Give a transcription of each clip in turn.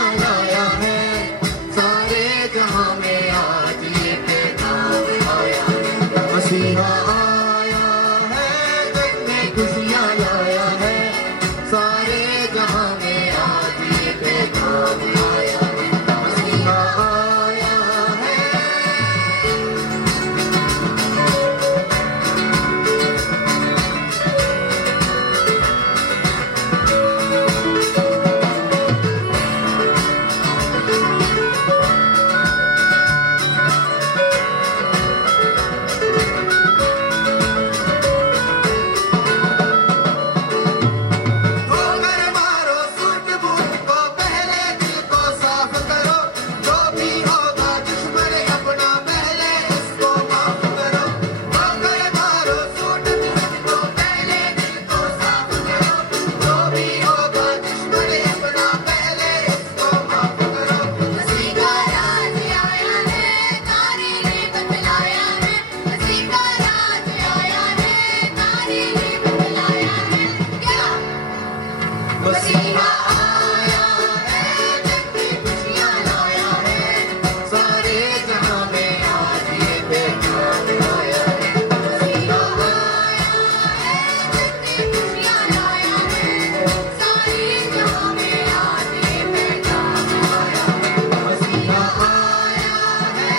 खुशियाँ लाया है, सारे जहां में आज ये पैगाम आया है। मसीहा आया है, जग में खुशियाँ लाया है, सारे जहां में आज ये पैगाम आया है। मसीहा आया है। ठोकर मारो सूट बूट को, पहले दिल को साफ करो, जो भी होगा दुश्मन अपना पहले उसको माफ करो। ठोकर मारो सूट बूट को, पहले दिल को साफ करो, जो भी होगा दुश्मन अपना पहले उसको माफ करो। मसीह का राज आया है, तारे ने बतलाया है। मसीह का राज आया है, तारे ने बतलाया है। क्या मसीहा आया है, जग में खुशियाँ लाया है, सारे जहां में आज ये पैगाम आया है। मसीहा आया है, जग में खुशियाँ लाया है, सारे जहां में आज ये पैगाम आया है। मसीहा आया है।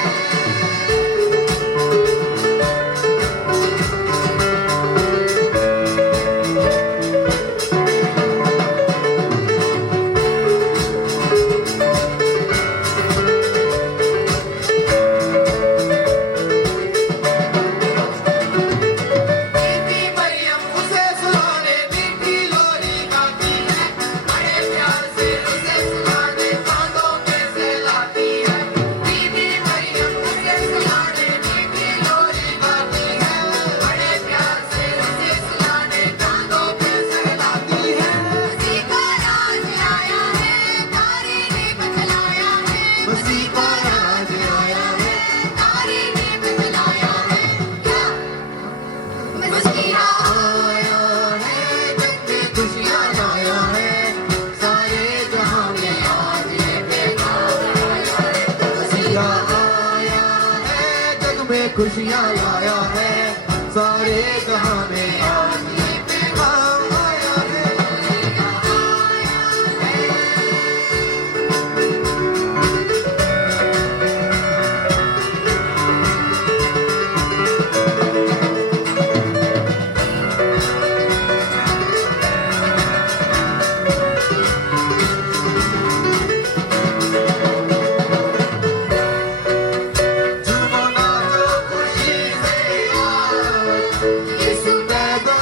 बीबी मरियम उसे सुलाने मीठी लोरी गाती है, बड़े प्यार से उसे सुलाने कांधों पे सहलाती है। बीबी मरियम उसे सुलाने मीठी लोरी गाती है, बड़े प्यार से उसे सुलाने कांधों पे सहलाती है। मसीह का राज आया है, तारे ने बतलाया है। मसीह का राज आया है। तारे ने बतलाया है। क्या मसीहा आया है, जग में खुशियाँ लाया है, सारे जहां में आज ये पैगाम आया है। मसीहा आया है, जग में खुशियाँ लाया है, सारे जहां में आज ये पैगाम आया है। झूमो नाचो खुशी से आज, यीशु पैदा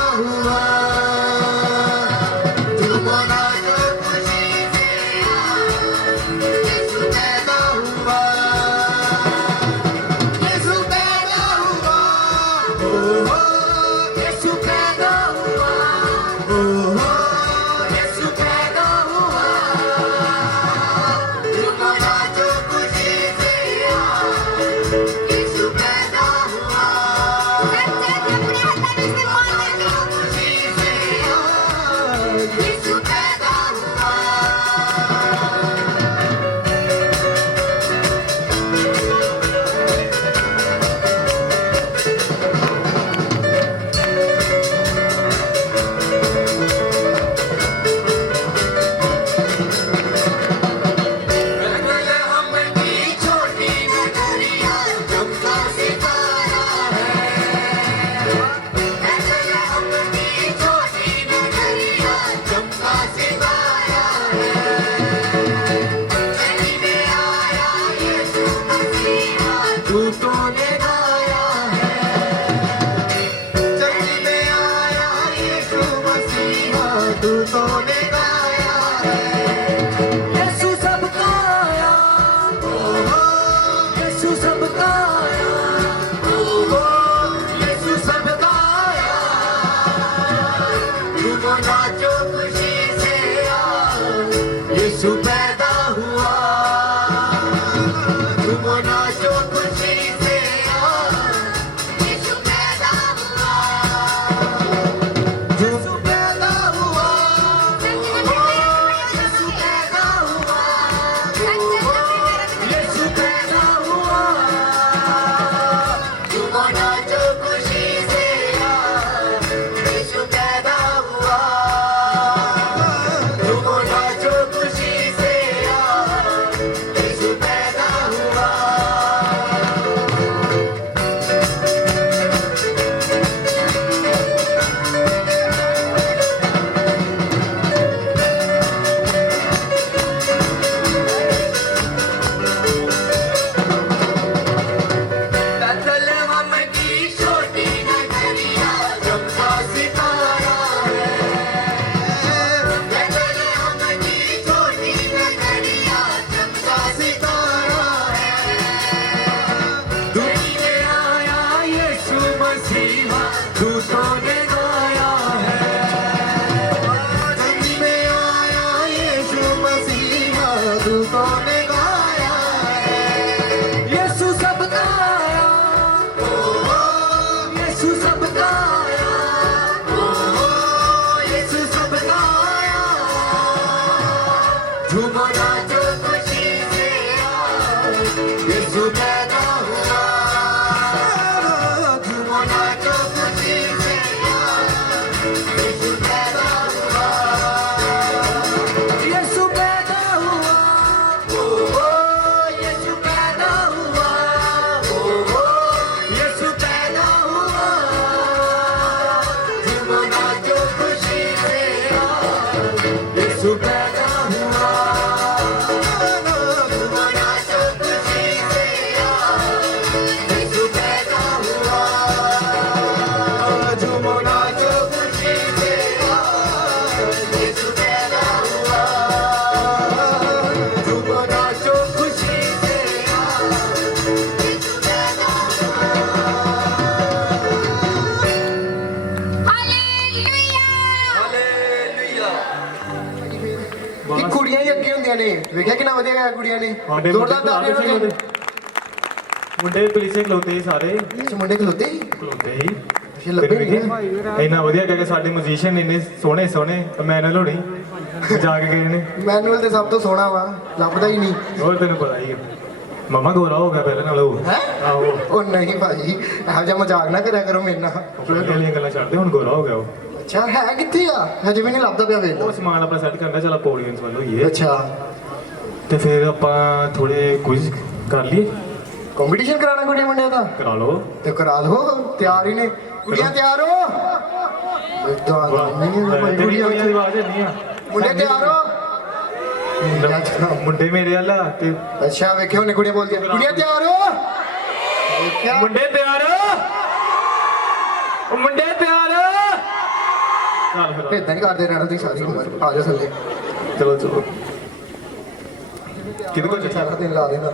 यीशु ने गाया है यीशु सबका आया यीशु सबका आया यीशु सबका आया झूमो नाचो खुशी से यीशु पैदा हुआ झूमो नाचो खुशी से यीशु पैदा हुआ यीशु पैदा हुआ यीशु पैदा हुआ यीशु पैदा हुआ झूमो नाचो खुशी से यीशु पैदा हुआ झूमो नाचो खुशी से यीशु पैदा हुआ झूमो नाचो खुशी से यीशु पैदा हुआ झूमो नाचो खुशी से यीशु पैदा ਇਹ ਕੁੜੀਆਂ ਹੀ ਅੱਗੇ ਹੁੰਦੀਆਂ ਨੇ ਵੇਖਿਆ ਕਿੰਨਾ ਵਧੀਆ ਗਾ ਕੁੜੀਆਂ ਨੇ ਸਾਡੇ ਜ਼ੋਰਦਾਰ ਤਾੜੀਆਂ ਨਾਲ ਮੁੰਡੇ ਮੁੰਡੇ ਪਿੱਛੇ ਖਲੋਤੇ ਸੀ ਸਾਰੇ ਇਸ ਮੁੰਡੇ ਖਲੋਤੇ ਹੀ ਖਲੋਤੇ ਸੀ ਅੱਛਾ ਲੱਭੇ ਨਹੀਂ ਇੰਨਾ ਵਧੀਆ ਕਿ ਸਾਡੇ ਮਿਊਜ਼ੀਸ਼ੀਅਨ ਇੰਨੇ ਸੋਹਣੇ ਸੋਹਣੇ ਮੈਨੂਅਲ ਹੋਣੀ ਜਾ ਕੇ ਗਏ ਨੇ ਮੈਨੂਅਲ ਤੇ ਸਭ ਤੋਂ ਸੋਹਣਾ ਵਾ ਲੱਭਦਾ ਹੀ ਨਹੀਂ ਹੋਰ ਤੈਨੂੰ ਪਤਾ ਹੀ ਹੈ ਮਮਾ ਗੋਰਾ ਹੋ ਗਿਆ ਪਹਿਲਾਂ ਨਾਲੋਂ ਹੈ ਆਹੋ ਉਹ ਨਹੀਂ ਭਾਜੀ ਇਹੋ ਜਿਹਾ ਮਜ਼ਾਕ ਨਾ ਕਰਿਆ ਕਰੋ ਮੇਰੇ ਨਾਲ ਆਪਣੇ ਵਾਲੀਆਂ ਗੱਲਾਂ ਛੱਡਦੇ ਹੁਣ ਗੋਰਾ ਹੋ ਗਿਆ ਉਹ ਅੱਛਾ ਹੈ ਕਿੱਥੇ ਆ ਹਜੇ ਵੀ ਨਹੀਂ ਲੱਭਦਾ ਪਿਆ ਵੇਖ ਉਹ ਸਮਾਨ ਆਪਣਾ ਸੈੱਟ ਕਰਨਾ ਚਲ ਪੋਲੀਅੰਸ ਵੱਲ ਹੋਈਏ ਅੱਛਾ ਤੇ ਫਿਰ ਆਪਾਂ ਥੋੜੇ ਕੁਝ ਕਰ ਲਈਏ ਕੰਪੀਟੀਸ਼ਨ ਕਰਾਣਾ ਕੁੜੀਆਂ ਮੁੰਡਿਆਂ ਦਾ ਕਰਾ ਲਓ ਤੇ ਕਰਾ ਲਓ ਤਿਆਰ ਹੀ ਨੇ ਕੁੜੀਆਂ ਤਿਆਰ ਹੋ ਇਦਾਂ ਨਹੀਂ ਭਾਈ ਤੇਰੀ ਕੁੜੀਆਂ ਕੁੜੀਆਂ ਦੀ ਆਵਾਜ਼ ਨਹੀਂ ਆ ਮੁੰਡੇ ਤਿਆਰ ਹੋ ਮੁੰਡੇ ਮੇਰੇ ਵਾਲਾ ਤੇ ਅੱਛਾ ਵੇਖਿਓ ਨੇ ਕੁੜੀਆਂ ਬੋਲਦੀਆਂ ਕੁੜੀਆਂ ਤਿਆਰ ਹੋ ਵੇਖਿਆ ਮੁੰਡੇ ਤਿਆਰ ਉਹ ਮੁੰਡੇ ਤਿਆਰ ਚੱਲ ਫਿਰ ਇਦਾਂ ਨਹੀਂ ਕਰਦੇ ਰਹਿਣਾ ਤੁਸੀਂ ਸਾਰੀ ਉਮਰ ਆ ਜਾਓ ਥੱਲੇ ਚਲੋ ਚਲੋ ਕਿਹਦੇ ਕੋਲ ਸਾਰਾ ਦਿਨ ਲਾ ਦੇਣਾ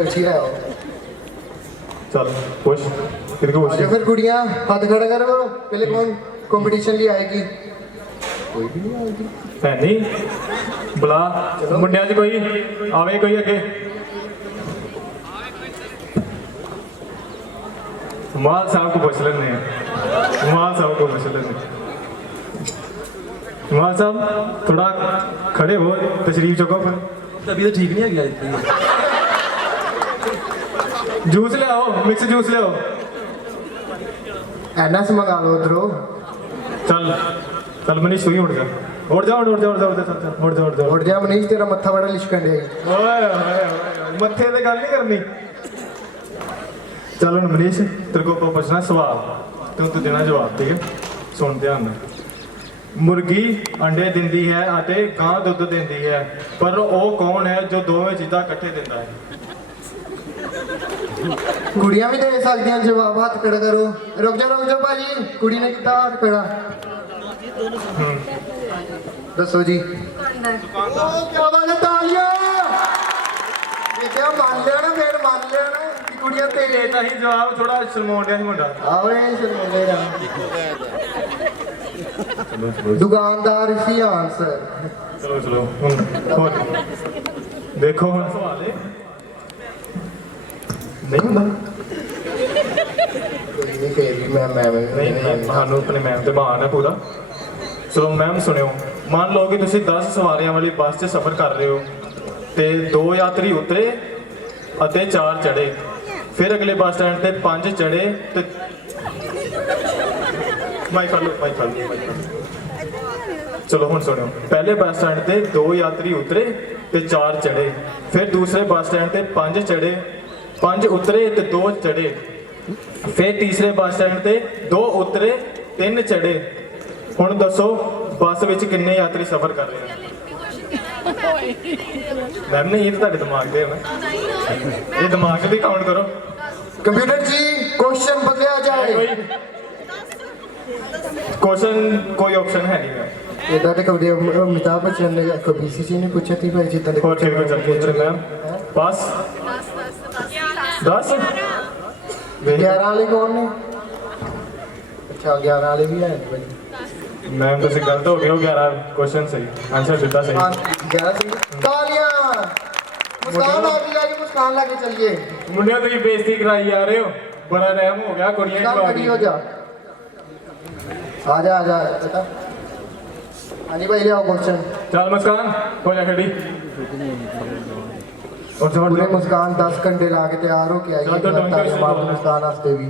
ਅੱਛੀ ਹੈ ਆਓ ਚੱਲ ਪੁੱਛ ਕਿਹਦੇ ਕੋਲ ਆ ਜਾਓ ਫਿਰ ਕੁੜੀਆਂ ਹੱਥ ਖੜਾ ਕਰੋ ਪਹਿਲੇ ਕੌਣ ਕੰਪੀਟੀਸ਼ਨ ਲਈ ਆਏਗੀ ਕੋਈ ਵੀ ਨਹੀਂ ਆਏਗੀ ਭੈਣੀ ਬੁਲਾ ਮੁੰਡਿਆਂ 'ਚ ਕੋਈ ਆਵੇ ਕੋਈ ਅੱਗੇ ਮਾਲ ਸਾਹਿਬ ਕੋ ਪੁੱਛ ਲੈਂਦੇ ਆ ਮਾਲ ਸਾਹਿਬ ਕੋ ਪੁੱਛ ਲੈਂਦੇ ਮਾਲ ਸਾਹਿਬ ਥੋੜਾ ਖੜੇ ਹੋ ਤਸ਼ਰੀਫ ਚੁੱਕੋ ਫਿਰ तबीयत ठीक नहीं है क्या इतनी ਜੂਸ ਲਿਆਓ ਮਿਕਸ ਜੂਸ ਲਿਆਓ ਐਨਾ ਸਮਗਾ ਲਓ ਉਧਰੋਂ ਚੱਲ ਚੱਲ ਮਨੀਸ਼ ਤੂੰ ਹੀ ਉੱਠ ਜਾ ਉੱਠ ਜਾ ਉੱਠ ਜਾ ਉੱਠ ਜਾ ਉੱਠ ਜਾ ਚੱਲ, ਚੱਲ, ਉੱਠ ਜਾ ਉੱਠ ਜਾ ਉੱਠ ਜਾ ਮਨੀਸ਼ ਤੇਰਾ ਮੱਥਾ ਬੜਾ ਲਿਸ਼ਕਣ ਡਿਆ ਈ। ਓਏ ਹੋਏ ਹੋਏ ਮੱਥੇ ਤੇ ਗੱਲ ਨਹੀਂ ਕਰਨੀ ਚੱਲ ਹੁਣ ਮਨੀਸ਼ ਤੇਰੇ ਕੋਲ ਆਪਾਂ ਪੁੱਛਣਾ ਸਵਾਲ ਤੇ ਤੂੰ ਦੇਣਾ ਜਵਾਬ ਠੀਕ ਹੈ ਸੁਣ ਧਿਆਨ ਨਾਲ ਮੁਰਗੀ ਅੰਡੇ ਦਿੰਦੀ ਹੈ ਅਤੇ ਗਾਂ ਦੁੱਧ ਦਿੰਦੀ ਹੈ ਪਰ ਉਹ ਕੌਣ ਹੈ ਜੋ ਦੋਵੇਂ ਚੀਜ਼ਾਂ ਇਕੱਠੇ ਦਿੰਦਾ ਹੈ ਕੁੜੀਆਂ ਵੀ ਦੇ ਸਕਦੀਆਂ ਜਵਾਬ ਹੱਥ ਖੜਾ ਕਰੋ ਰੁਕ ਜਾ ਭਾਜੀ ਕੁੜੀ ਨੇ ਕੀਤਾ ਹੱਥ ਖੜਾ ਦੱਸੋ ਜੀ ਉਹ ਕਿਆ ਬਾਤ ਹੈ ਤਾਲੀਆਂ ਇਹ ਕਿਆ ਮੰਨ ਲਿਆ ਨਾ ਫੇਰ ਮੰਨ ਲਿਆ ਨਾ ਕਿ ਕੁੜੀਆਂ ਤੇ ਇਹ ਤਾਂ ਹੀ ਜਵਾਬ ਥੋੜਾ ਸ਼ਰਮਾਉਣ ਡਿਆ ਸੀ ਮੁੰਡਾ ਆਵੇ ਸ਼ਰਮਿੰਦੇ ਨਾ ਚਲੋ ਚਲੋ ਦੁਕਾਨਦਾਰ ਸੀ ਆਨਸਰ ਚਲੋ ਚਲੋ ਹੁਣ ਹੋਰ ਦੇਖੋ ਹੁਣ ਸਵਾਲ ਹੈ ਨਹੀਂ ਹੁੰਦਾ ਨਹੀਂ ਫੇਰ ਵੀ ਮੈਂ ਨਹੀਂ ਤੁਹਾਨੂੰ ਆਪਣੇ ਮੈਮ ਤੇ ਮਾਣ ਹੈ ਪੂਰਾ ਚਲੋ ਮੈਮ ਸੁਣਿਓ ਮੰਨ ਲਓ ਕਿ ਤੁਸੀਂ 10 ਸਵਾਰੀਆਂ ਵਾਲੀ ਬੱਸ 'ਚ ਸਫ਼ਰ ਕਰ ਰਹੇ ਹੋ ਤੇ 2 ਯਾਤਰੀ ਉਤਰੇ ਅਤੇ 4 ਚੜੇ ਫਿਰ ਅਗਲੇ ਬੱਸ ਸਟੈਂਡ ਤੇ 5 ਚੜੇ ਤੇ ਮਾਈਕ ਫੜ ਲਓ ਚਲੋ ਹੁਣ ਸੁਣਿਓ ਪਹਿਲੇ ਬੱਸ ਸਟੈਂਡ ਤੇ 2 ਯਾਤਰੀ ਉਤਰੇ ਤੇ 4 ਚੜੇ ਫਿਰ ਦੂਸਰੇ ਬੱਸ ਸਟੈਂਡ ਤੇ 5 ਚੜੇ 5 ਉਤਰੇ ਤੇ 2 ਚੜੇ ਫਿਰ ਤੀਸਰੇ ਬੱਸ ਸਟੈਂਡ ਤੇ 2 ਉਤਰੇ 3 ਚੜੇ ਹੁਣ ਦੱਸੋ ਬੱਸ ਵਿੱਚ ਕਿੰਨੇ ਯਾਤਰੀ ਸਫ਼ਰ ਕਰ ਰਹੇ ਹਨ ਮੈਮ ਨੇ ਇਹ ਤਾਂ ਤੁਹਾਡੇ ਦਿਮਾਗ ਤੇ ਹੈ ਨਾ ਇਹ ਦਿਮਾਗ ਵੀ ਕਾਊਂਟ ਕਰੋ ਕੰਪਿਊਟਰ ਜੀ ਕੁਐਸਚਨ ਬਦਲਿਆ ਜਾਏ क्वेश्चन कोई ऑप्शन है नहीं है ਇਦਾਂ ਤੇ ਕਦੇ ਅਮਿਤਾਭ ਬੱਚਨ ਨੇ ਕਬੀ ਸੀ ਨੇ ਪੁੱਛਿਆ ਸੀ ਭਾਈ ਜਿੱਦਾਂ ਦੇ और फिर कोई चल पूछ रहे मैम पास 10 11 ਵਾਲੇ ਕੌਣ ਨੇ ਅੱਛਾ 11 ਵਾਲੇ ਵੀ ਹੈ ਭਾਈ मैम तो गलत हो गए हो 11 क्वेश्चन सही आंसर दिता सही 11 ਸੀ ਤਾਲੀਆਂ मुस्कान आगे जाके मुस्कान लाके चलिए। मुंडिया तुम बेइज्जती कराई जा रहे हो, बड़ा रहम हो गया कुड़ियां मुस्कान चढ़वा खड़ी दी। हो जा। आजा आजा बेटा। हाँ जी भाई ले आओ क्वेश्चन। चल मुस्कान हो जा खड़ी। और पूरे मुस्कान 10 घंटे ला के तैयार हो के आई चल तो है डंका से बाप बोल। मुस्कान वास्ते भी।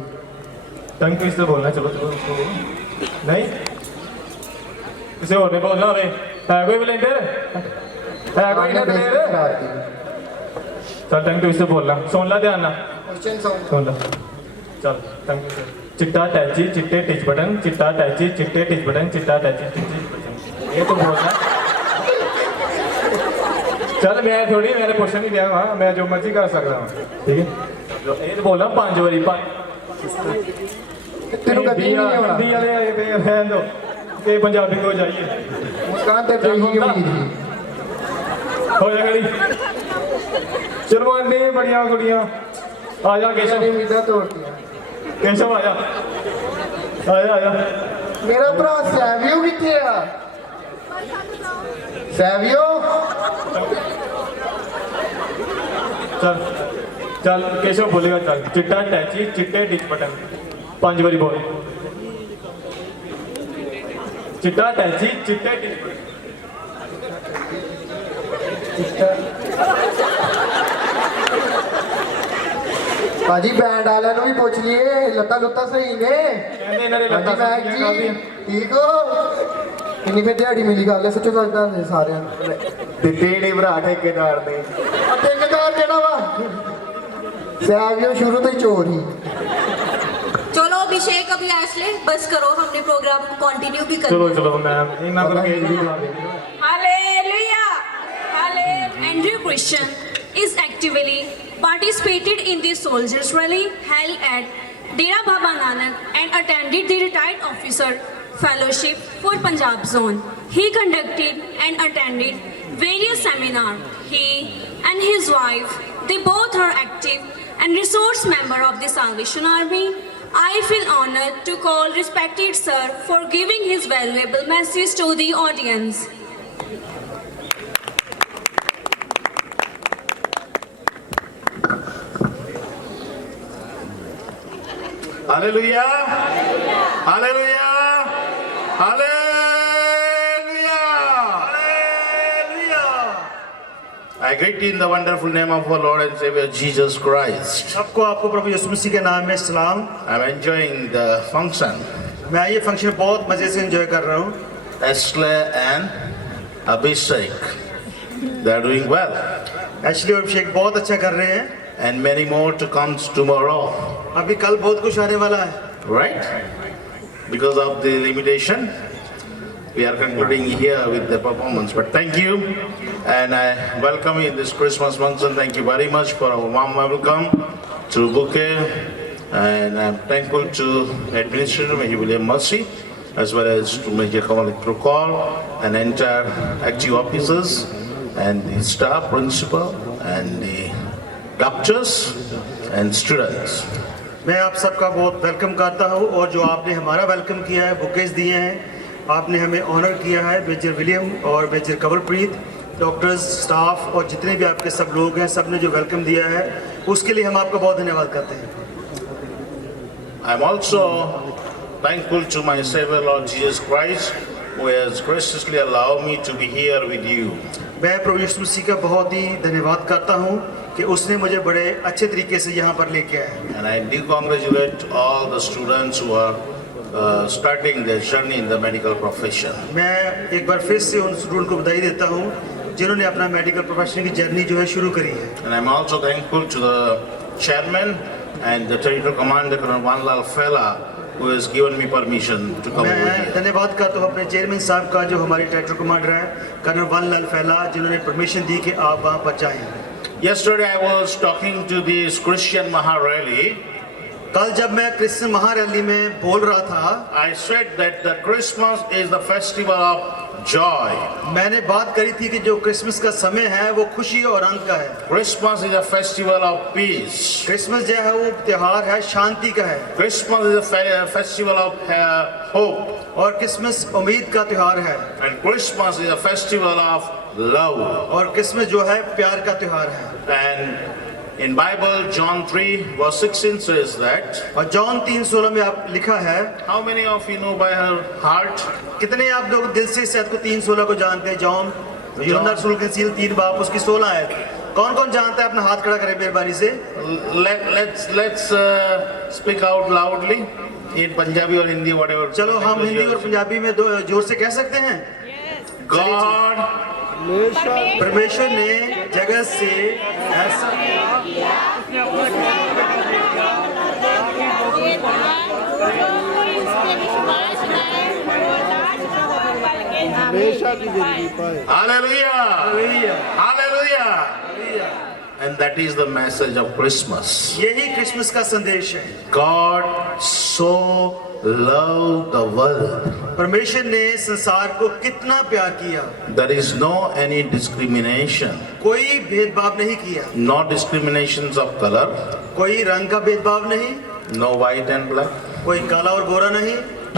टंग किससे बोलना, चलो चलो उसको बोलो। नहीं किसी और ने बोलना है कोई वॉलंटियर है कोई ना चल टंग तो इससे बोलना, सुन ला ध्यान ना, क्वेश्चन सुन ला। चल टंग से चिट्टा टैची चिट्टे टिच बटन, चिट्टा टैची चिट्टे टिच बटन, चिट्टा टैची टिच बटन, ये तो बोलना। चल मैं थोड़ी मैंने क्वेश्चन ही दिया वहाँ, मैं जो मर्जी कर सकता हूँ, ठीक है। ये तो बोलना 5 बारी 5 तेनू कभी नहीं होना। हिंदी वाले रहन दो, ये पंजाबी को जाइए। मुस्कान तेरे को ही उम्मीद थी। हो जा खड़ी। चलो आने बढ़िया कुड़ियां, आ जा केशव, मेरी उम्मीदां तोड़ती हैं। केशव आ जा, आ जा। मेरा भरा सैवियो किथे आ? सैवियो चल चल केशव बोलेगा, चल चिट्टा टैची चिट्टे टिच बटन 5 बारी बोल। चिट्टा टैची चिट्टे टिच बटन। भाजी बैंड वाले भी पूछ लिए, लत्ता लुत्ता सही ने? कहंदे इन्हां दे भाजी लत्तां मैक सीधीਆਂ जी करਦੀਆਂ। ठीक हो? किन्नी फिर दिहाड़ी मिली गल है सच्चो सच दस दे सारे ਦਿੱਤੇ ਨਹੀਂ ਭਰਾ ਠੇਕੇਦਾਰ ਨੇ। ठेकेदार केड़ा वा? सैवियो शुरू तो ही चोर ही। चलो अभिषेक अभी ऐसले बस करो, हमने प्रोग्राम कंटिन्यू भी चलो करना चलो मैम इन्हां को केज भी ला देंगे। Hallelujah! Hallelujah! Andrew Christian is actively participated in the soldiers' rally held at Dera Baba Nanak and attended the Retired Officer Fellowship for Punjab Zone. He conducted and attended various seminars. He and his wife, they both are active and resource member of the Salvation Army. I feel honored to call respected sir for giving his valuable message to the audience. Hallelujah. Hallelujah. Hallelujah. Hallelujah. I greet you in the wonderful name of our Lord and Savior Jesus Christ. सबको आपको प्रभु यीशु मसीह के नाम में सलाम। I'm enjoying the function. मैं ये function बहुत मज़े से एंजॉय कर रहा हूँ। Ashley and Abhishek, they are doing well. Ashley और अभिषेक बहुत अच्छा कर रहे हैं। And many more to come tomorrow. अभी कल बहुत कुछ आने वाला है। Right? Because of the limitation, we are concluding here with the performance. But thank you, and I welcome you in this Christmas function. Thank you very much for our warm welcome to bouquet, and I'm thankful to Administrator Major William Mercy, as well as to Major Kamal Prokol and entire active officers and the staff, principal, and the doctors and students. मैं आप सबका बहुत welcome करता हूँ और जो आपने हमारा वेलकम किया है, बुकेज दिए हैं, आपने हमें ऑनर किया है, मेजर विलियम और मेजर कवलप्रीत, डॉक्टर्स, स्टाफ और जितने भी आपके सब लोग हैं, सब ने जो वेलकम दिया है, उसके लिए हम आपका बहुत धन्यवाद करते हैं। I'm also thankful to my Savior Lord Jesus Christ, who has graciously allowed me to be here with you. मैं प्रभु यीशु मसीह का बहुत ही धन्यवाद करता हूँ कि उसने मुझे बड़े अच्छे तरीके से यहाँ पर लेके आया। And I do congratulate all the students who are starting their journey in the medical profession. मैं एक बार फिर से उन स्टूडेंट को बधाई देता हूँ जिन्होंने अपना मेडिकल प्रोफेशन की जर्नी जो है शुरू करी है। And I'm also thankful to the chairman and the territorial commander, Colonel Vanlal Fela, who has given me permission to come over मैं here. धन्यवाद करता हूँ अपने चेयरमैन साहब का जो हमारे टेरिटरी कमांडर हैं कर्नल वनलाल फैला, जिन्होंने परमिशन दी कि आप वहाँ पर जाएं। Yesterday I was talking to this Christian Maharali. कल जब मैं क्रिश्चियन महारैली में बोल रहा था, I said that the Christmas is the festival of joy. मैंने बात करी थी कि जो क्रिसमस का समय है वो खुशी और आनंद का है। Christmas is a festival of peace. Christmas जो है वो त्योहार है शांति का है Christmas is a festival of hope. और क्रिसमस उम्मीद का त्योहार है And Christmas is a festival of love. और क्रिसमस जो है प्यार का त्योहार है। And in Bible, John 3 verse 16 says that, और जॉन 3:16 में आप लिखा है, how many of you know by her heart? कितने आप लोग दिल से शायद को 3:16 को जानते हैं? जॉन यूहन्ना रसूल की इंजील 3 बाब उसकी 16 आयत। कौन कौन जानता है? अपना हाथ खड़ा करें मेहरबानी से। Let's speak out loudly in Punjabi or Hindi, whatever. चलो हम हिंदी और पंजाबी में दो जोर से कह सकते हैं। God परमेश्वर ने जगत से ऐसा Hallelujah. Hallelujah. And that is the message of Christmas. यही क्रिसमस का संदेश है। God so loved the world. परमेश्वर ने संसार को कितना प्यार किया। There is no any discrimination. कोई भेदभाव नहीं किया। No discriminations of color. कोई रंग का भेदभाव नहीं। No white and black. कोई काला और गोरा नहीं।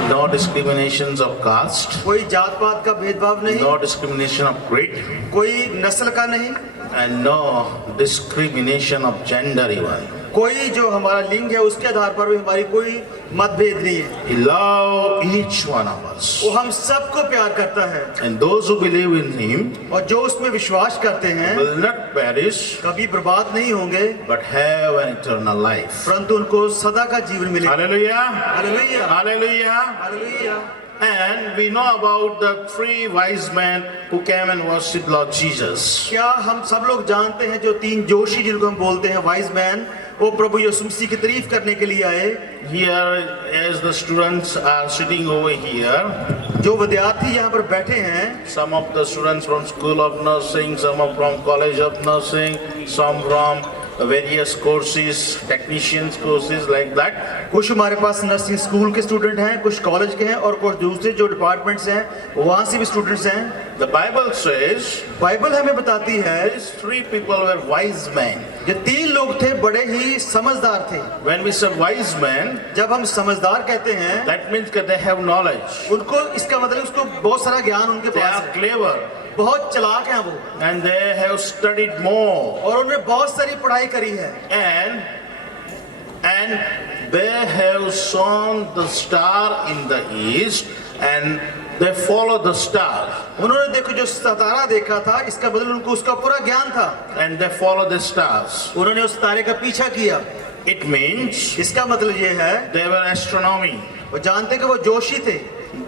No discriminations of caste. कोई जात पात का भेदभाव नहीं। No discrimination of creed. कोई नस्ल का नहीं। And no discrimination of gender even. कोई जो हमारा लिंग है उसके आधार पर भी हमारी कोई मतभेद नहीं है। He loved each one of us. वो हम सबको प्यार करता है। And those who believe in Him और जो उसमें विश्वास करते हैं will not perish कभी बर्बाद नहीं होंगे, but have an eternal life. परंतु उनको सदा का जीवन मिलेगा। Hallelujah. Hallelujah, Hallelujah. Hallelujah. And we know about the three wise men who came and worshipped Lord Jesus. क्या हम सब लोग जानते हैं जो 3 जोशी जिनको हम बोलते हैं वाइज मैन, वो प्रभु यीशु मसीह की तारीफ करने के लिए आए। Here as the students are sitting over here, जो विद्यार्थी यहाँ पर बैठे हैं, some of the students from School of Nursing, some are from College of Nursing, some from various courses, technicians courses like that. कुछ हमारे पास नर्सिंग स्कूल के student हैं, कुछ कॉलेज के हैं और कुछ दूसरे जो डिपार्टमेंट्स हैं वहाँ से भी स्टूडेंट्स हैं। The Bible says बाइबल हमें बताती है these 3 people were wise men. ये 3 लोग थे बड़े ही समझदार थे। When we say wise men, जब हम समझदार कहते हैं that means that they have knowledge. उनको इसका मतलब उसको बहुत सारा ज्ञान उनके They पास are है, clever बहुत चालाक हैं वो and they have studied more. और उन्होंने बहुत सारी पढ़ाई करी है And they have sown the star in the east and they follow the star उन्होंने देखो जो सितारा देखा था इसका मतलब उनको उसका पूरा ज्ञान था। and they follow the stars. उन्होंने उस तारे का पीछा किया। It means इसका मतलब ये है they were astronomy. वो जानते कि वो जोशी थे।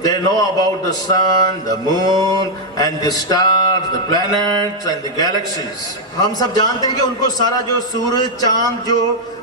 They know about the sun, the moon and the stars, the planets and the galaxies. हम सब जानते हैं कि उनको सारा जो सूरज चांद जो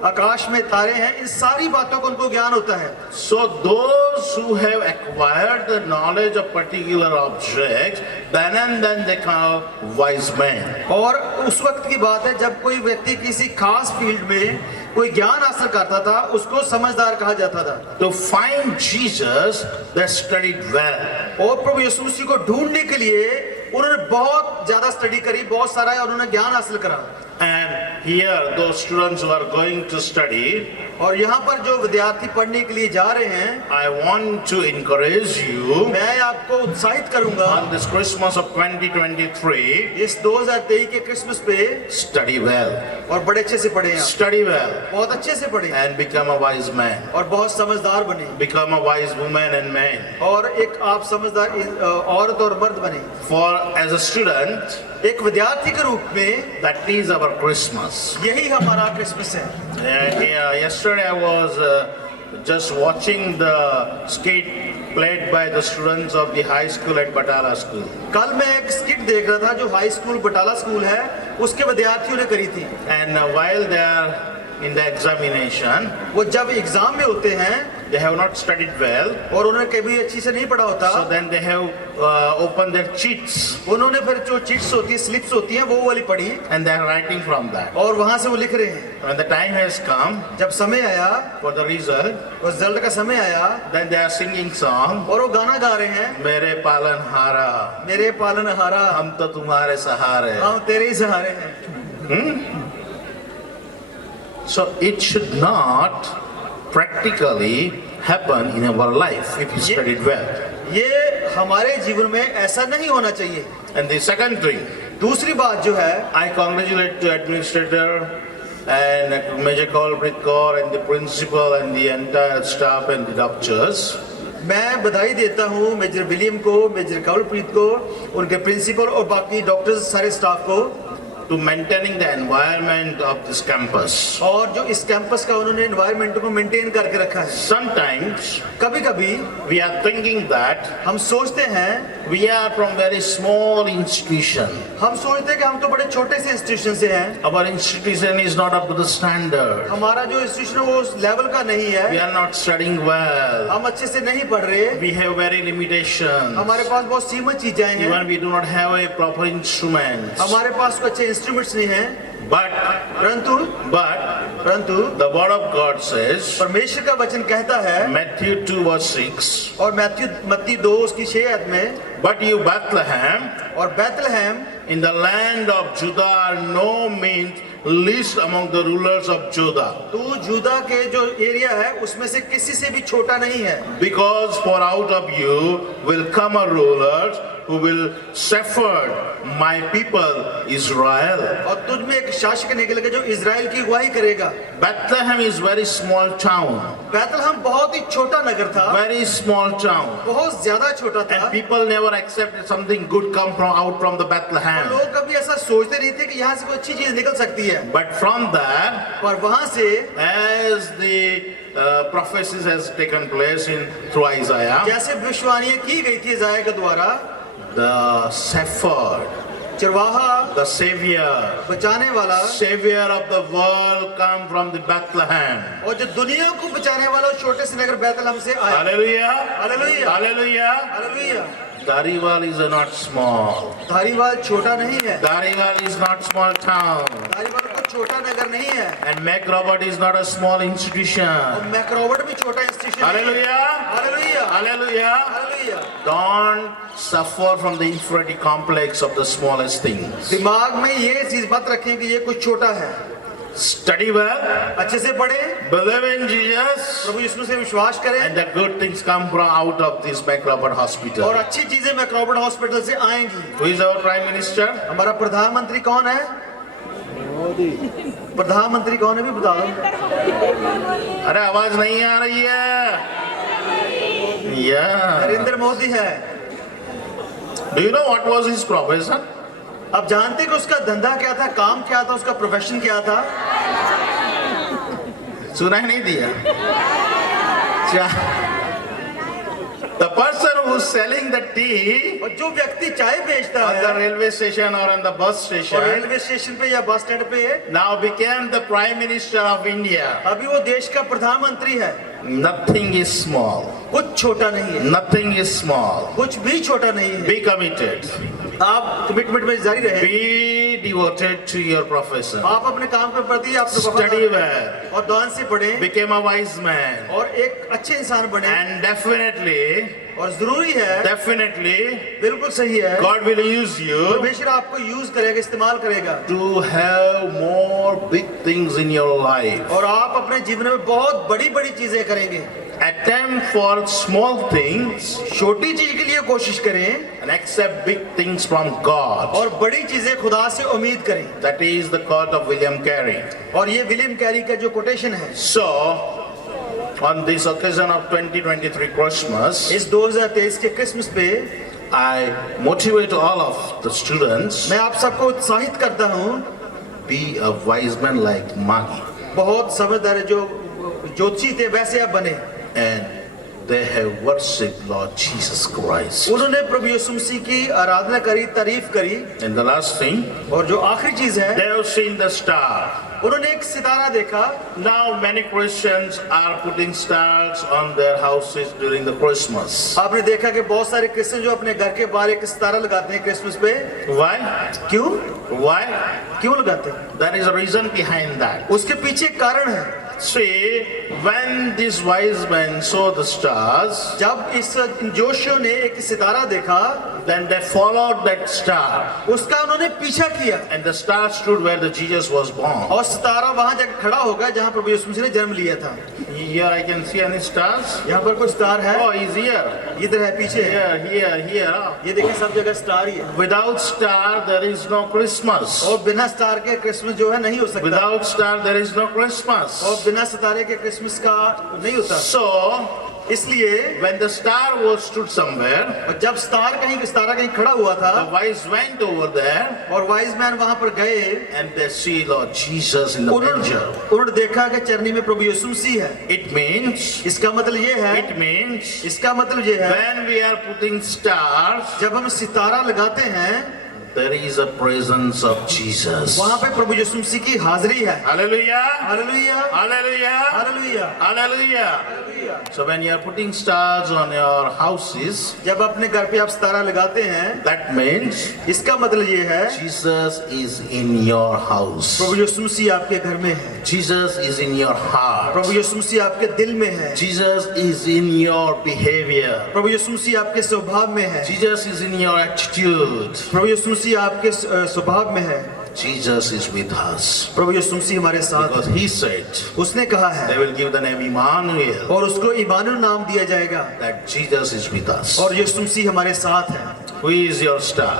आकाश में तारे हैं इन सारी बातों का उनको ज्ञान होता है। So those who have acquired the knowledge of particular objects, then they call wise men. और उस वक्त की बात है जब कोई व्यक्ति किसी खास फील्ड में कोई ज्ञान हासिल करता था उसको समझदार कहा जाता था। To find Jesus, they studied well. और प्रभु यीशु मसीह को ढूंढने के लिए उन्होंने बहुत ज्यादा स्टडी करी, बहुत सारा और उन्होंने ज्ञान हासिल करा। And here those students who are going to study, और यहाँ पर जो विद्यार्थी पढ़ने के लिए जा रहे हैं, I want to encourage you मैं आपको उत्साहित करूंगा on this Christmas of 2023, इस 2023 के क्रिसमस पे study well. और बड़े अच्छे से पढ़े आप, Study well बहुत अच्छे से पढ़े and become a wise man. और बहुत समझदार बने Become a wise woman and man. और एक आप समझदार औरत और मर्द बने। For as a student, एक विद्यार्थी के रूप में that is our Christmas. यही हमारा क्रिसमस है। Yesterday I was just watching the skit played by the students of the high school at Batala School. कल मैं एक स्किट देख रहा था जो हाई स्कूल बटाला स्कूल है उसके विद्यार्थियों ने करी थी। And while they are in the examination, वो जब एग्जाम में होते हैं they have not studied well, और उन्होंने कभी अच्छी से नहीं पढ़ा होता, so then they have opened their cheats उन्होंने फिर जो चिट्स होती है स्लिप्स होती हैं वो वाली पढ़ी and they are writing from that. और वहां से वो लिख रहे हैं। When the time has come जब समय आया, for the result, रिजल्ट का समय आया, then they are singing song, और वो गाना गा रहे हैं, मेरे पालनहारा, मेरे पालनहारा हम तो तुम्हारे सहारे। हम तेरे ही सहारे हैं। So it should not practically happen in our life if you studied well. ये हमारे जीवन में ऐसा नहीं होना चाहिए। And the second thing, दूसरी बात जो है, I congratulate the administrator and Major Colbert Kaur and the principal and the entire staff and the doctors. मैं बधाई देता हूँ मेजर विलियम को, मेजर कवलप्रीत को, उनके प्रिंसिपल और बाकी डॉक्टर्स, सारे स्टाफ को, to maintaining the environment of this campus. और जो इस कैंपस का उन्होंने एनवायरनमेंट को मेंटेन करके रखा है। Sometimes कभी-कभी we are thinking that हम सोचते हैं, we are from very small institution. हम सोचते हैं कि हम तो बड़े छोटे से इंस्टीट्यूशन से हैं, Our institution is not up to the standard. हमारा जो इंस्टीट्यूशन है वो उस लेवल का नहीं है, We are not studying well. हम अच्छे से नहीं पढ़ रहे, We have very limitations. हमारे पास बहुत सीमित चीजें हैं, Even we do not have a proper instruments. हमारे पास कोई अच्छे इंस्ट्रूमेंट्स नहीं हैं, But परंतु the word of God says, परमेश्वर का वचन कहता है, Matthew 2 verse 6, और मत्ती 2 उसकी 6 आयत में, but you Bethlehem, और बैतलहम in the land of Judah are no means least among the rulers of Judah. तू जूदा के जो एरिया है उसमें से किसी से भी छोटा नहीं है, Because for out of you will come a ruler who will shepherd my people Israel. और तुझ में एक शासक निकलेगा जो इजराइल की अगुवाई करेगा। Bethlehem is very small town, बैतलहम बहुत ही छोटा नगर था, very small town. बहुत ज्यादा छोटा था, And people never accepted something good come from out from the Bethlehem. लोग कभी ऐसा सोचते नहीं थे कि यहाँ से कोई अच्छी चीज निकल सकती है, But from there, पर वहां से as the prophecies has taken place in through Isaiah, जैसे भविष्यवाणियां की गई थी इज़ाया के द्वारा, the shepherd, चरवाहा, the savior, बचाने वाला, savior of the world come from the Bethlehem. और जो दुनिया को बचाने वाला उस छोटे से नगर बैतलहम से आया। Hallelujah. Hallelujah, Hallelujah. Hallelujah. Dariwal is not small. Dhariwal छोटा नहीं है, Dariwal is not small town. Dhariwal को छोटा नगर नहीं है, And Mac Robert is not a small institution. और मैक्रोवर्ड भी छोटा इंस्टीट्यूशन नहीं है। Hallelujah. Hallelujah, Hallelujah. Hallelujah. Don't suffer from the inferiority complex of the smallest things. दिमाग में ये चीज मत रखें कि ये कुछ छोटा है। Study well, अच्छे से पढ़े, believe in Jesus, प्रभु यीशु से विश्वास करें, and the good things come from out of this Mac Robert और Hospital. अच्छी चीजें मैक्रोवर्ड हॉस्पिटल से आएंगी। Who is our Prime Minister? हमारा प्रधानमंत्री कौन है? प्रधानमंत्री कौन है भी बता दो। अरे आवाज नहीं आ रही है। Yeah. नरेंद्र मोदी है। Do you know what was his profession? अब जानते कि उसका धंधा क्या था, काम क्या था, उसका प्रोफेशन क्या था? सुना ही नहीं दिया। The person who is selling the tea और जो व्यक्ति चाय बेचता on the है railway station or on the bus और station रेलवे स्टेशन पे या बस स्टैंड पे, now became the Prime Minister of India. अभी वो देश का प्रधानमंत्री है। Nothing is small. कुछ छोटा नहीं है, Nothing is small. कुछ भी छोटा नहीं है। Be committed. आप कमिटमेंट में जारी रहे, Be devoted to your profession. आप अपने काम के प्रति आप Study well. और ध्यान से पढ़ें Become a wise man. और एक अच्छे इंसान बने। And definitely, और जरूरी है, बिल्कुल सही है, God will use you परमेश्वर आपको यूज करेगा, इस्तेमाल करेगा, to have more big things in your life. और आप अपने जीवन में बहुत बड़ी बड़ी चीजें करेंगे। Attempt for small things छोटी चीज के लिए कोशिश करें and accept big things from God. और बड़ी चीजें खुदा से उम्मीद करें। That is the quote of William Carey. और ये विलियम कैरी का जो कोटेशन है, So, on this occasion of 2023 Christmas, इस 2023 के क्रिसमस पे I motivate all of the students, मैं आप सबको उत्साहित करता हूँ, be a wise man like Magi. बहुत समझदार जो ज्योतिषी थे वैसे आप बने। And they have worshipped Lord Jesus Christ. उन्होंने प्रभु यीशु मसीह की आराधना करी, तारीफ करी, And the last thing, और जो आखिरी चीज है, they have seen the star. उन्होंने एक सितारा देखा। Now many Christians are putting stars on their houses during the Christmas. आपने देखा कि बहुत सारे क्रिश्चियन जो अपने घर के बाहर एक सितारा लगाते हैं क्रिसमस पे। Why? क्यों? Why? क्यों लगाते हैं? There is a reason behind that. उसके पीछे एक कारण है। See, when these wise men saw the stars, जब इस जोशियों ने एक सितारा देखा, Then they followed that star, उसका उन्होंने पीछा किया and the star stood where the Jesus was born. और सितारा वहां जाकर खड़ा हो गया जहां प्रभु यीशु मसीह ने जन्म लिया था। Here I can see any stars. यहाँ पर कोई स्टार है, Oh, he's here. इधर है, पीछे है, Here. ये देखिए सब जगह स्टार ही है। Without star, there is no Christmas. और बिना स्टार के क्रिसमस जो है नहीं हो सकता, Without star, there is no Christmas. और बिना सितारे के क्रिसमस का नहीं होता। So, इसलिए when the star was stood somewhere, और जब सितारा कहीं खड़ा हुआ था the wise went over there और वाइज मैन वहां पर गए, and they see Lord Jesus in the manger. उन्होंने देखा कि चरनी में प्रभु यीशु मसीह है। It means, इसका मतलब ये है, इसका मतलब ये है, when we are putting stars, जब हम सितारा लगाते हैं there is a presence of Jesus. वहां पे प्रभु यीशु मसीह की हाजिरी है। Hallelujah. Hallelujah, Hallelujah. Hallelujah, Hallelujah. Hallelujah. So when you are putting stars on your houses, जब अपने घर पे आप सितारा लगाते हैं, that means इसका मतलब ये है Jesus is in your house. प्रभु यीशु मसीह आपके घर में है, Jesus is in your heart. प्रभु यीशु मसीह आपके दिल में है, Jesus is in your behavior. प्रभु यीशु मसीह आपके स्वभाव में है, Jesus is in your attitude. प्रभु यीशु मसीह आपके स्वभाव में है। Jesus is with us. प्रभु यीशु मसीह हमारे साथ Because है। he said, उसने कहा they है will give the name Emmanuel, और उसको इमानुएल नाम दिया जाएगा that Jesus is with us. और यीशु मसीह हमारे साथ है। Who is your star?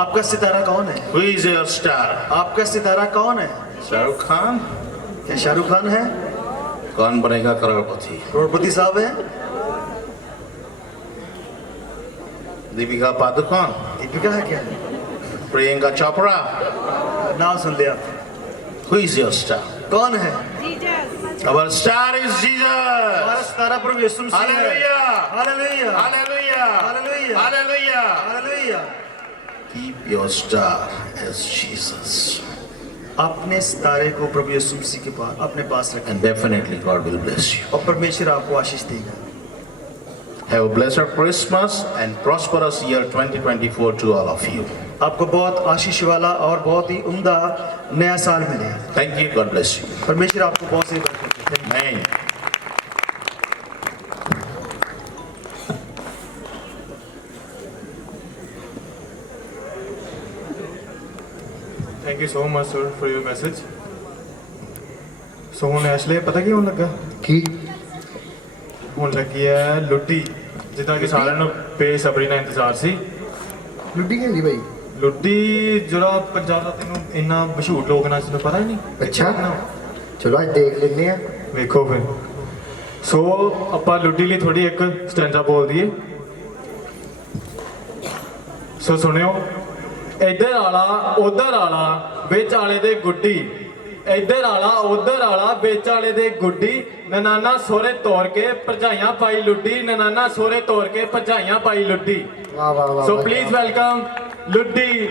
आपका सितारा कौन है? Who is your star? आपका सितारा कौन है? शाहरुख खान? क्या शाहरुख खान है? कौन बनेगा करोड़पति? करोड़पति साहब है? दीपिका पादुकोण? दीपिका है क्या? प्रियंका चोपड़ा? नाम सुन लिया। Who is your star? कौन है? Our star is Jesus. हमारा सितारा प्रभु यीशु मसीह है। Hallelujah. Hallelujah, Hallelujah. Hallelujah, Hallelujah. Hallelujah. Keep your star as Jesus. अपने सितारे को प्रभु यीशु मसीह के पास अपने पास रखें And definitely God will bless you. और परमेश्वर आपको आशीष देगा। Have a blessed Christmas and prosperous year 2024 to all of you. आपको बहुत आशीष वाला और बहुत ही उम्दा नया साल मिले। Thank you. God bless you. परमेश्वर आपको बहुत से बरकत दे। Amen. Thank you so much, sir, for your message. So ਹੁਣ ਇਸ ਲਈ ਪਤਾ ਕੀ ਹੋਣ ਲੱਗਾ? ਕੀ ਹੁਣ ਲੱਗੀ ਹੈ ਲੁੱਡੀ, ਜਿੱਦਾਂ ਕਿ ਸਾਰਿਆਂ ਨੂੰ ਬੇਸਬਰੀ ਨਾਲ ਇੰਤਜ਼ਾਰ ਸੀ। ਲੁੱਡੀ ਕਹਿੰਦੀ ਬਾਈ? ਲੁੱਡੀ ਜਿਹੜਾ ਪੰਜਾਬ ਦਾ ਤੈਨੂੰ ਇੰਨਾ ਮਸ਼ਹੂਰ ਲੋਕ ਨਾਚ ਨੂੰ ਪਤਾ ਹੀ ਨਹੀਂ। ਅੱਛਾ, ਚਲੋ ਅੱਜ ਦੇਖ ਲੈਂਦੇ ਆ। ਵੇਖੋ ਫਿਰ। ਸੋ ਆਪਾਂ ਲੁੱਡੀ ਲਈ ਥੋੜੀ ਇੱਕ ਸਟੈਂਜਾ ਬੋਲ ਦਈਏ। ਸੋ ਸੁਣਿਓ, ਇੱਧਰ ਆਲਾ ਉਧਰ ਆਲਾ ਵਿੱਚ ਆਲੇ ਦੇ ਗੁੱਡੀ, ਇੱਧਰ ਆਲਾ ਉਧਰ ਆਲਾ ਵਿੱਚ ਆਲੇ ਦੇ ਗੁੱਡੀ, ਨਨਾਨਾ ਸੋਹਰੇ ਤੋੜ ਕੇ ਭਰਜਾਈਆਂ ਪਾਈ ਲੁੱਡੀ, ਨਨਾਨਾ ਸੋਹਰੇ ਤੋੜ ਕੇ ਭਰਜਾਈਆਂ ਪਾਈ ਲੁੱਡੀ। ਵਾਹ ਵਾਹ ਵਾਹ। So please welcome Luddi.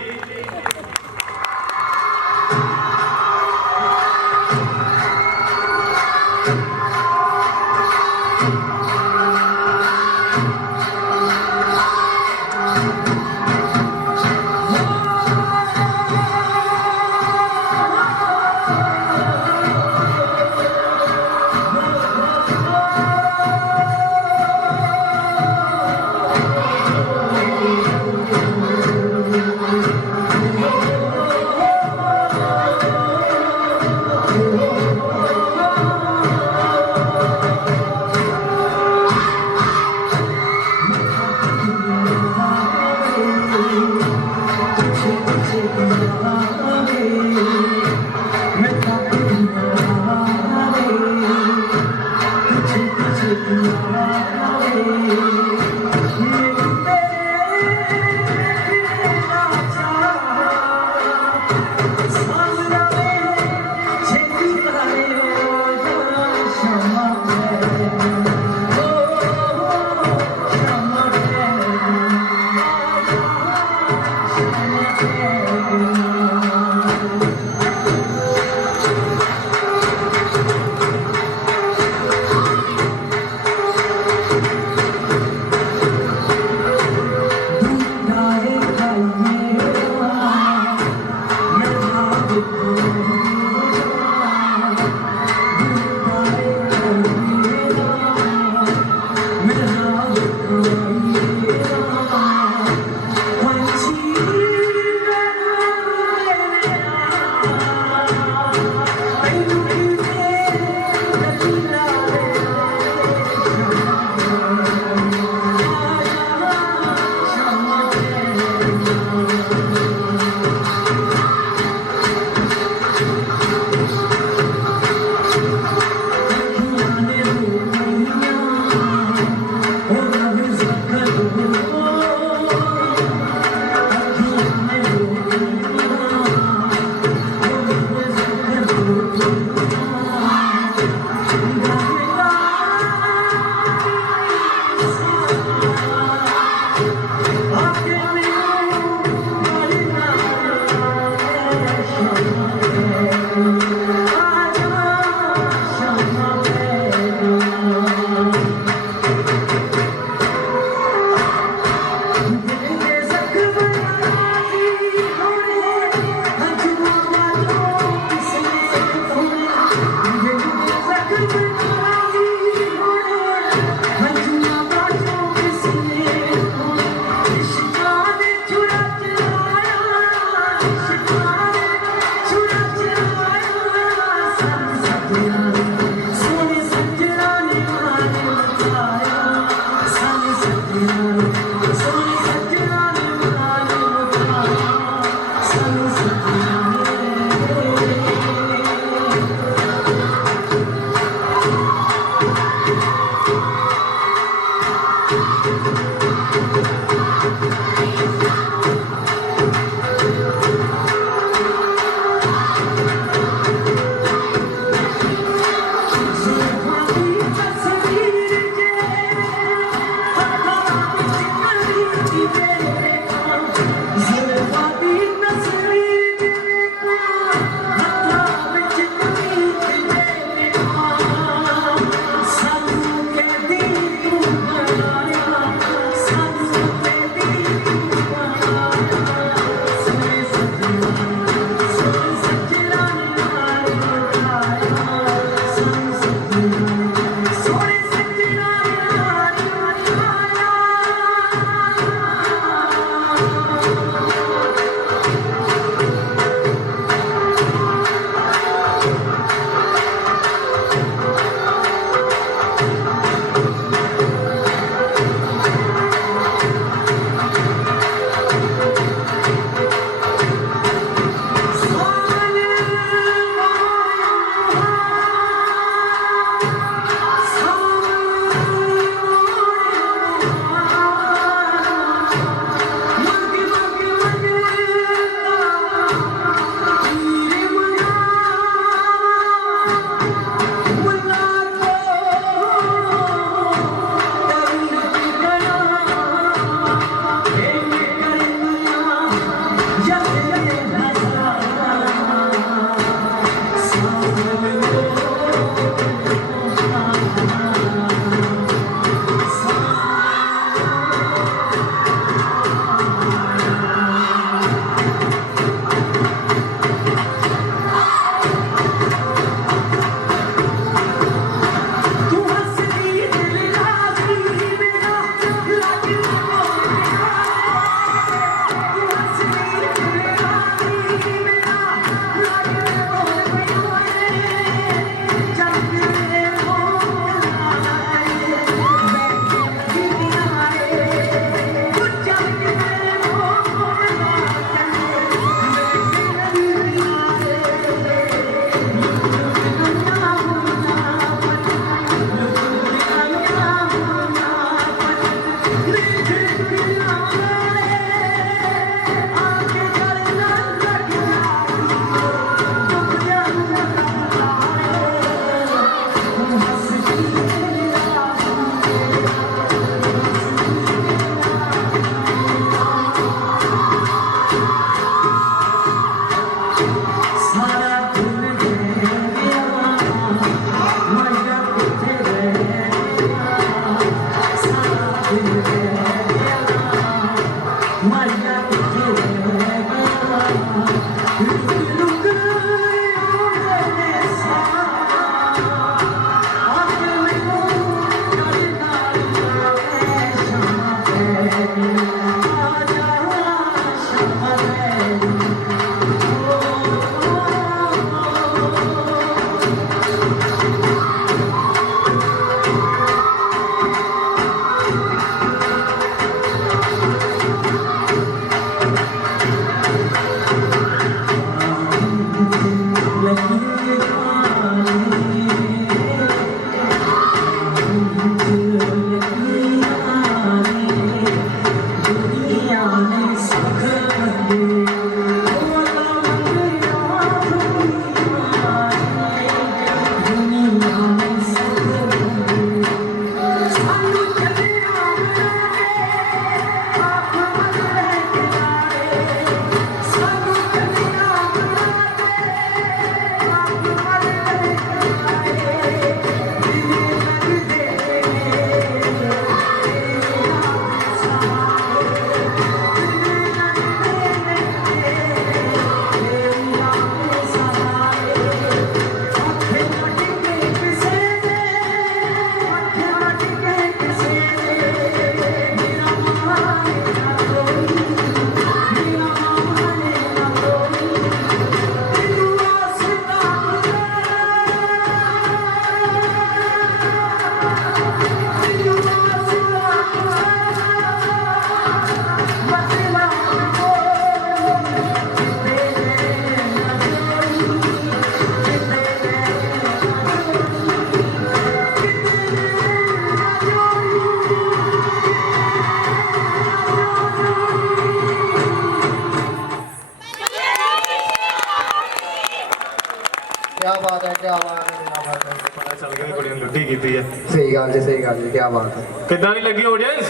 क्या बात है, क्या बात है, क्या बात है। पता चल गया कुड़ी ने लुट्टी की है। सही गल जी, सही गल जी, क्या बात है। कितना नहीं लगी ऑडियंस,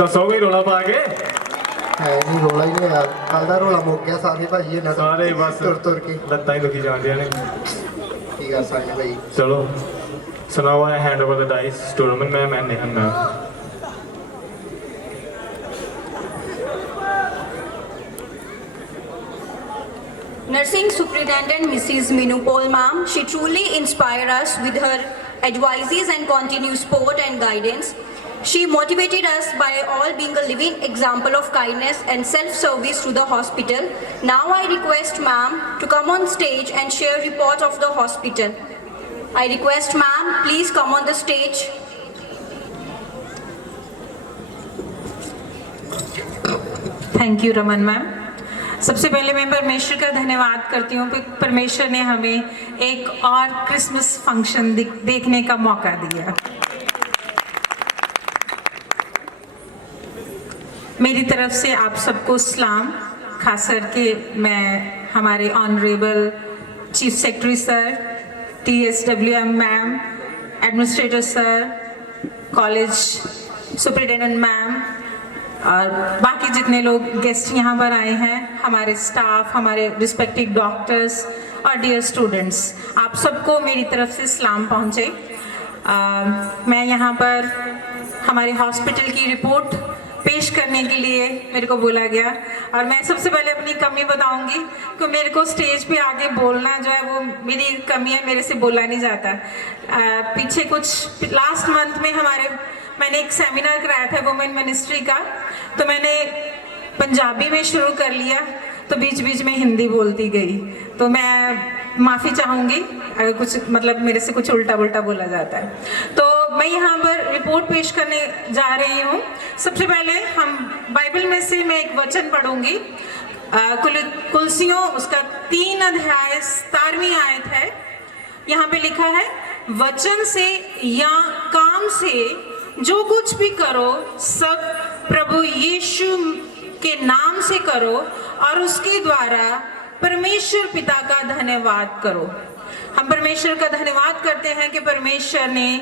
दसो कोई रोला पा के। है नहीं रोला ही नहीं यार, कल का रोला मुक गया सारे भाई ये सारे बस तुर तुर के लत्तां ही दुखी जान ने। ठीक है सारे भाई। चलो सुनाओ, I hand over the dice tournament में मैं निहन ma'am. Nursing Superintendent Mrs. Minu Paul ma'am, she truly inspired us with her advices and continued support and guidance. She motivated us by all being a living example of kindness and self-service to the hospital. Now I request ma'am to come on stage and share report of the hospital. I request ma'am, please come on the stage. Thank you Raman ma'am. सबसे पहले मैं परमेश्वर का धन्यवाद करती हूँ कि परमेश्वर ने हमें एक और क्रिसमस फंक्शन देखने का मौका दिया। मेरी तरफ से आप सबको सलाम, खास करके मैं हमारे honourable chief secretary sir, TSWM ma'am, administrator sir, college superintendent ma'am और बाकी जितने लोग गेस्ट यहाँ पर आए हैं, हमारे स्टाफ, हमारे रिस्पेक्टिव डॉक्टर्स और डियर स्टूडेंट्स, आप सबको मेरी तरफ से सलाम पहुँचे। मैं यहाँ पर हमारे हॉस्पिटल की रिपोर्ट पेश करने के लिए मेरे को बोला गया और मैं सबसे पहले अपनी कमी बताऊंगी कि मेरे को स्टेज पे आके बोलना जो है वो मेरी कमी है, मेरे से बोला नहीं जाता। पीछे कुछ लास्ट मंथ में मैंने एक सेमिनार कराया था वुमेन मिनिस्ट्री का, तो मैंने पंजाबी में शुरू कर लिया तो बीच बीच में हिंदी बोलती गई, तो मैं माफ़ी चाहूँगी अगर कुछ मतलब मेरे से कुछ उल्टा पुल्टा बोला जाता है। तो मैं यहाँ पर रिपोर्ट पेश करने जा रही हूँ। सबसे पहले हम बाइबल में से मैं एक वचन पढ़ूंगी, कुलसियों उसका 3 अध्याय 17वीं आयत है। यहाँ पे लिखा है, वचन से या काम से जो कुछ भी करो सब प्रभु यीशु के नाम से करो और उसके द्वारा परमेश्वर पिता का धन्यवाद करो। हम परमेश्वर का धन्यवाद करते हैं कि परमेश्वर ने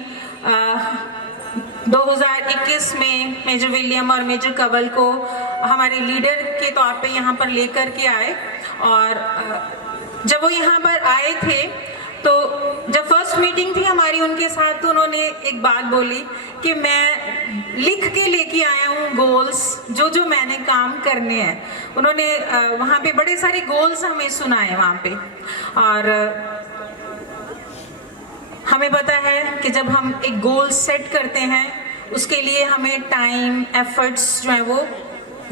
2021 में मेजर विलियम और मेजर कवल को हमारे लीडर के तौर पे यहाँ पर लेकर के आए। और जब वो यहाँ पर आए थे तो जब फर्स्ट मीटिंग थी हमारी उनके साथ, तो उन्होंने एक बात बोली कि मैं लिख के लेके आया हूँ गोल्स जो मैंने काम करने हैं। उन्होंने वहाँ पे बड़े सारे गोल्स हमें सुनाए वहाँ पे। और हमें पता है कि जब हम एक गोल सेट करते हैं उसके लिए हमें टाइम एफर्ट्स जो है वो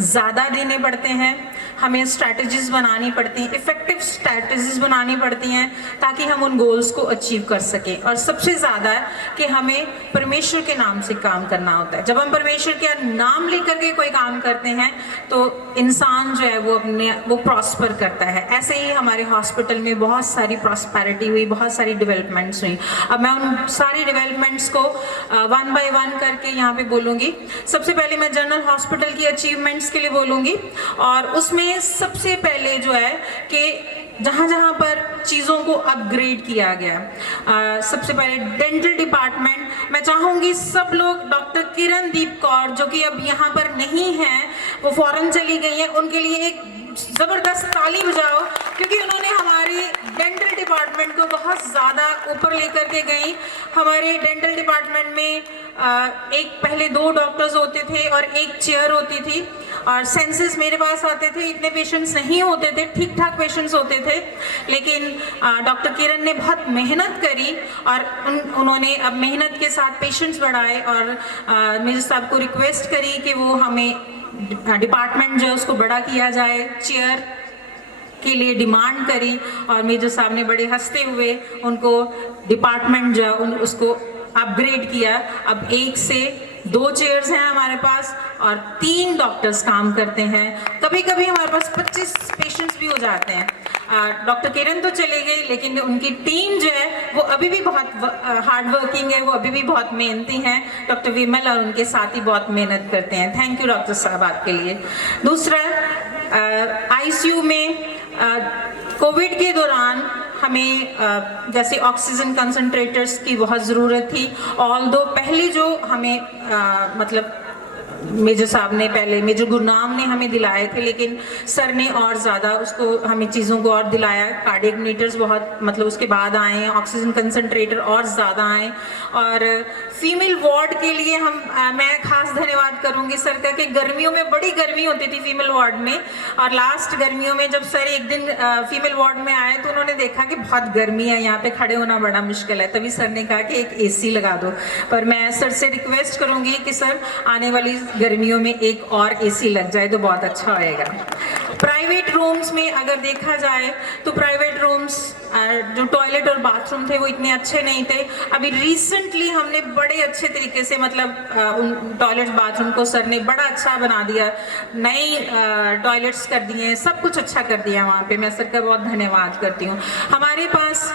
ज़्यादा देने पड़ते हैं, हमें स्ट्रैटेजीज बनानी पड़ती हैं, इफ़ेक्टिव स्ट्रैटेजीज बनानी पड़ती हैं ताकि हम उन गोल्स को अचीव कर सकें। और सबसे ज़्यादा कि हमें परमेश्वर के नाम से काम करना होता है। जब हम परमेश्वर के नाम लेकर के कोई काम करते हैं तो इंसान जो है वो प्रॉस्पर करता है। ऐसे ही हमारे हॉस्पिटल में बहुत सारी प्रॉस्पेरिटी हुई, बहुत सारी डेवलपमेंट्स हुई। अब मैं उन सारी डेवलपमेंट्स को 1 बाय 1 करके यहाँ पे बोलूँगी। सबसे पहले मैं जनरल हॉस्पिटल की अचीवमेंट्स के लिए बोलूँगी और उसमें सबसे पहले जो है कि जहाँ पर चीज़ों को अपग्रेड किया गया, सबसे पहले डेंटल डिपार्टमेंट। मैं चाहूँगी सब लोग डॉक्टर किरणदीप कौर जो कि अब यहाँ पर नहीं हैं, वो फॉरेन चली गई हैं, उनके लिए एक ज़बरदस्त ताली बजाओ क्योंकि उन्होंने हमारे डेंटल डिपार्टमेंट को बहुत ज़्यादा ऊपर लेकर के गई। हमारे डेंटल डिपार्टमेंट में एक पहले 2 डॉक्टर्स होते थे और एक चेयर होती थी और सेंसेस मेरे पास आते थे, इतने पेशेंट्स नहीं होते थे, ठीक ठाक पेशेंट्स होते थे। लेकिन डॉक्टर किरण ने बहुत मेहनत करी और उन्होंने अब मेहनत के साथ पेशेंट्स बढ़ाए और मेजर साहब को रिक्वेस्ट करी कि वो हमें डिपार्टमेंट जो है उसको बड़ा किया जाए, चेयर के लिए डिमांड करी और मेजर साहब ने बड़े हंसते हुए उनको डिपार्टमेंट जो है उसको अपग्रेड किया। अब 1 से 2 चेयर्स हैं हमारे पास और 3 डॉक्टर्स काम करते हैं। कभी कभी हमारे पास 25 पेशेंट्स भी हो जाते हैं। डॉक्टर किरण तो चले गए लेकिन उनकी टीम जो है वो अभी भी बहुत हार्ड वर्किंग है, वो अभी भी बहुत मेहनती हैं। डॉक्टर विमल और उनके साथ ही बहुत मेहनत करते हैं। थैंक यू डॉक्टर साहब आपके लिए। दूसरा, ICU में कोविड के दौरान हमें जैसे ऑक्सीजन कंसंट्रेटर्स की बहुत ज़रूरत थी। ऑल्दो पहले जो हमें मतलब मेजर साहब ने पहले मेजर गुरनाम ने हमें दिलाए थे, लेकिन सर ने और ज़्यादा उसको हमें चीज़ों को और दिलाया। कार्डियक मीटर्स बहुत मतलब उसके बाद आए हैं, ऑक्सीजन कंसंट्रेटर और ज़्यादा आए। और फीमेल वार्ड के लिए मैं खास धन्यवाद करूँगी सर का कि गर्मियों में बड़ी गर्मी होती थी फीमेल वार्ड में, और लास्ट गर्मियों में जब सर एक दिन फीमेल वार्ड में आए तो उन्होंने देखा कि बहुत गर्मी है, यहाँ पे खड़े होना बड़ा मुश्किल है, तभी सर ने कहा कि एक AC लगा दो। पर मैं सर से रिक्वेस्ट करूँगी कि सर आने वाली गर्मियों में एक और AC लग जाए तो बहुत अच्छा होएगा। प्राइवेट रूम्स में अगर देखा जाए तो प्राइवेट रूम्स जो टॉयलेट और बाथरूम थे वो इतने अच्छे नहीं थे। अभी रिसेंटली हमने बड़े अच्छे तरीके से मतलब उन टॉयलेट बाथरूम को सर ने बड़ा अच्छा बना दिया, नई टॉयलेट्स कर दिए हैं, सब कुछ अच्छा कर दिया वहाँ पे। मैं सर का बहुत धन्यवाद करती हूँ। हमारे पास